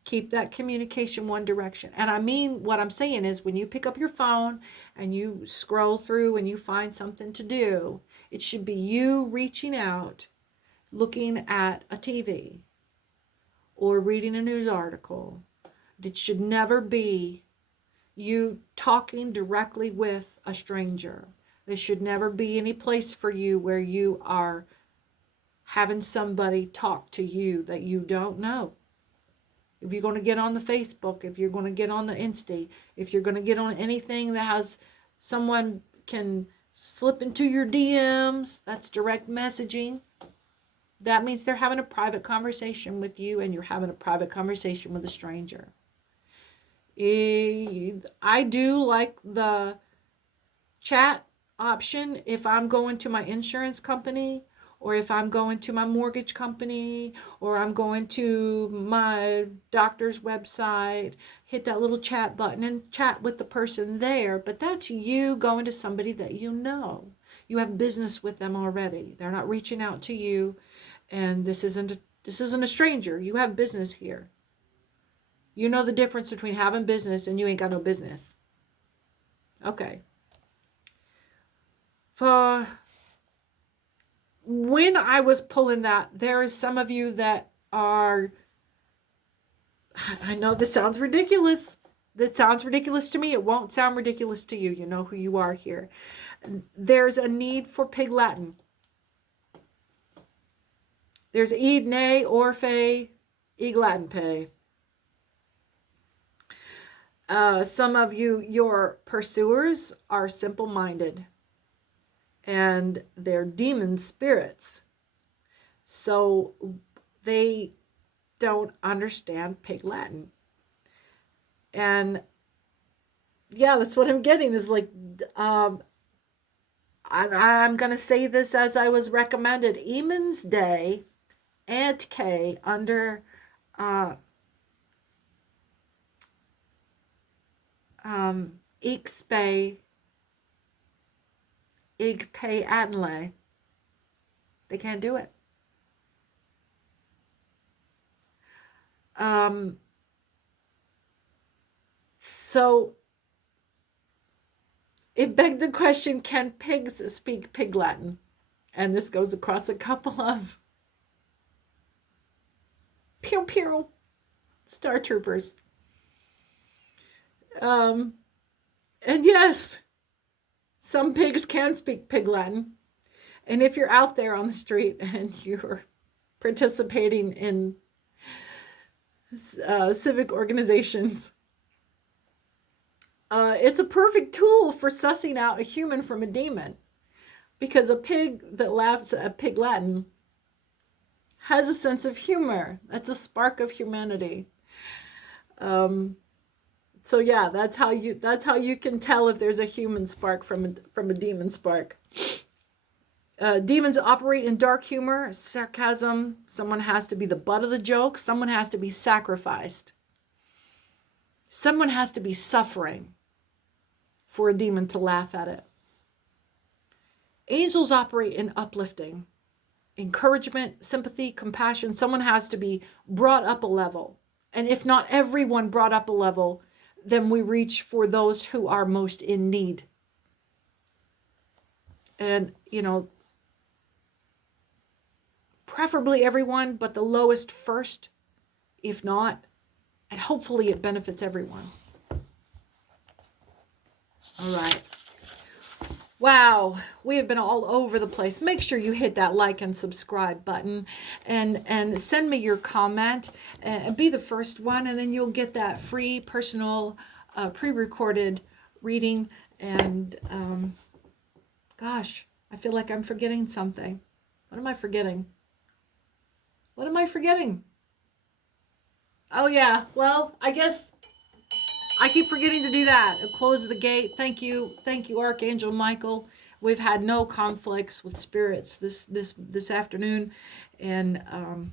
keep that communication one direction. And I mean, what I'm saying is when you pick up your phone and you scroll through and you find something to do, it should be you reaching out, looking at a TV or reading a news article. It should never be you talking directly with a stranger. There should never be any place for you where you are having somebody talk to you that you don't know. If you're going to get on the Facebook, if you're going to get on the Insta, if you're going to get on anything that has someone can slip into your DMs, that's direct messaging. That means they're having a private conversation with you and you're having a private conversation with a stranger. I do like the chat option if I'm going to my insurance company, or if I'm going to my mortgage company, or I'm going to my doctor's website, hit that little chat button and chat with the person there. But that's you going to somebody that you know. You have business with them already. They're not reaching out to you, and this isn't a stranger. You have business here. You know the difference between having business and you ain't got no business. Okay. For when I was pulling that, there is some of you that are, I know this sounds ridiculous. That sounds ridiculous to me. It won't sound ridiculous to you. You know who you are here. There's a need for Pig Latin. There's Ed, Nay, Orphe, Eg Latin Pay. Some of you, your pursuers are simple-minded. And they're demon spirits. So they don't understand Pig Latin. And yeah, that's what I'm getting is like, I'm going to say this as I was recommended. Eamon's Day, Ant K, under Ixpay, Igpay Adley. They can't do it. So it begged the question, can pigs speak pig Latin? And this goes across a couple of pew pew Star Troopers. And yes, some pigs can speak pig Latin. And if you're out there on the street and you're participating in civic organizations, it's a perfect tool for sussing out a human from a demon. Because a pig that laughs at pig Latin has a sense of humor. That's a spark of humanity. So yeah, that's how you can tell if there's a human spark from a demon spark. Demons operate in dark humor, sarcasm. Someone has to be the butt of the joke. Someone has to be sacrificed. Someone has to be suffering for a demon to laugh at it. Angels operate in uplifting, encouragement, sympathy, compassion. Someone has to be brought up a level. And if not everyone brought up a level, then we reach for those who are most in need. And, preferably everyone, but the lowest first, if not, and hopefully it benefits everyone. All right. Wow, we have been all over the place. Make sure you hit that like and subscribe button and send me your comment and be the first one, and then you'll get that free personal pre-recorded reading. And gosh, I feel like I'm forgetting something. What am I forgetting? What am I forgetting? Oh yeah, well, I guess I keep forgetting to do that. Close the gate. Thank you, Archangel Michael. We've had no conflicts with spirits this afternoon, and God,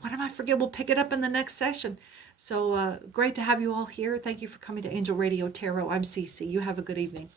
what am I forgetting? We'll pick it up in the next session. So great to have you all here. Thank you for coming to Angel Radio Tarot. I'm Cece. You have a good evening.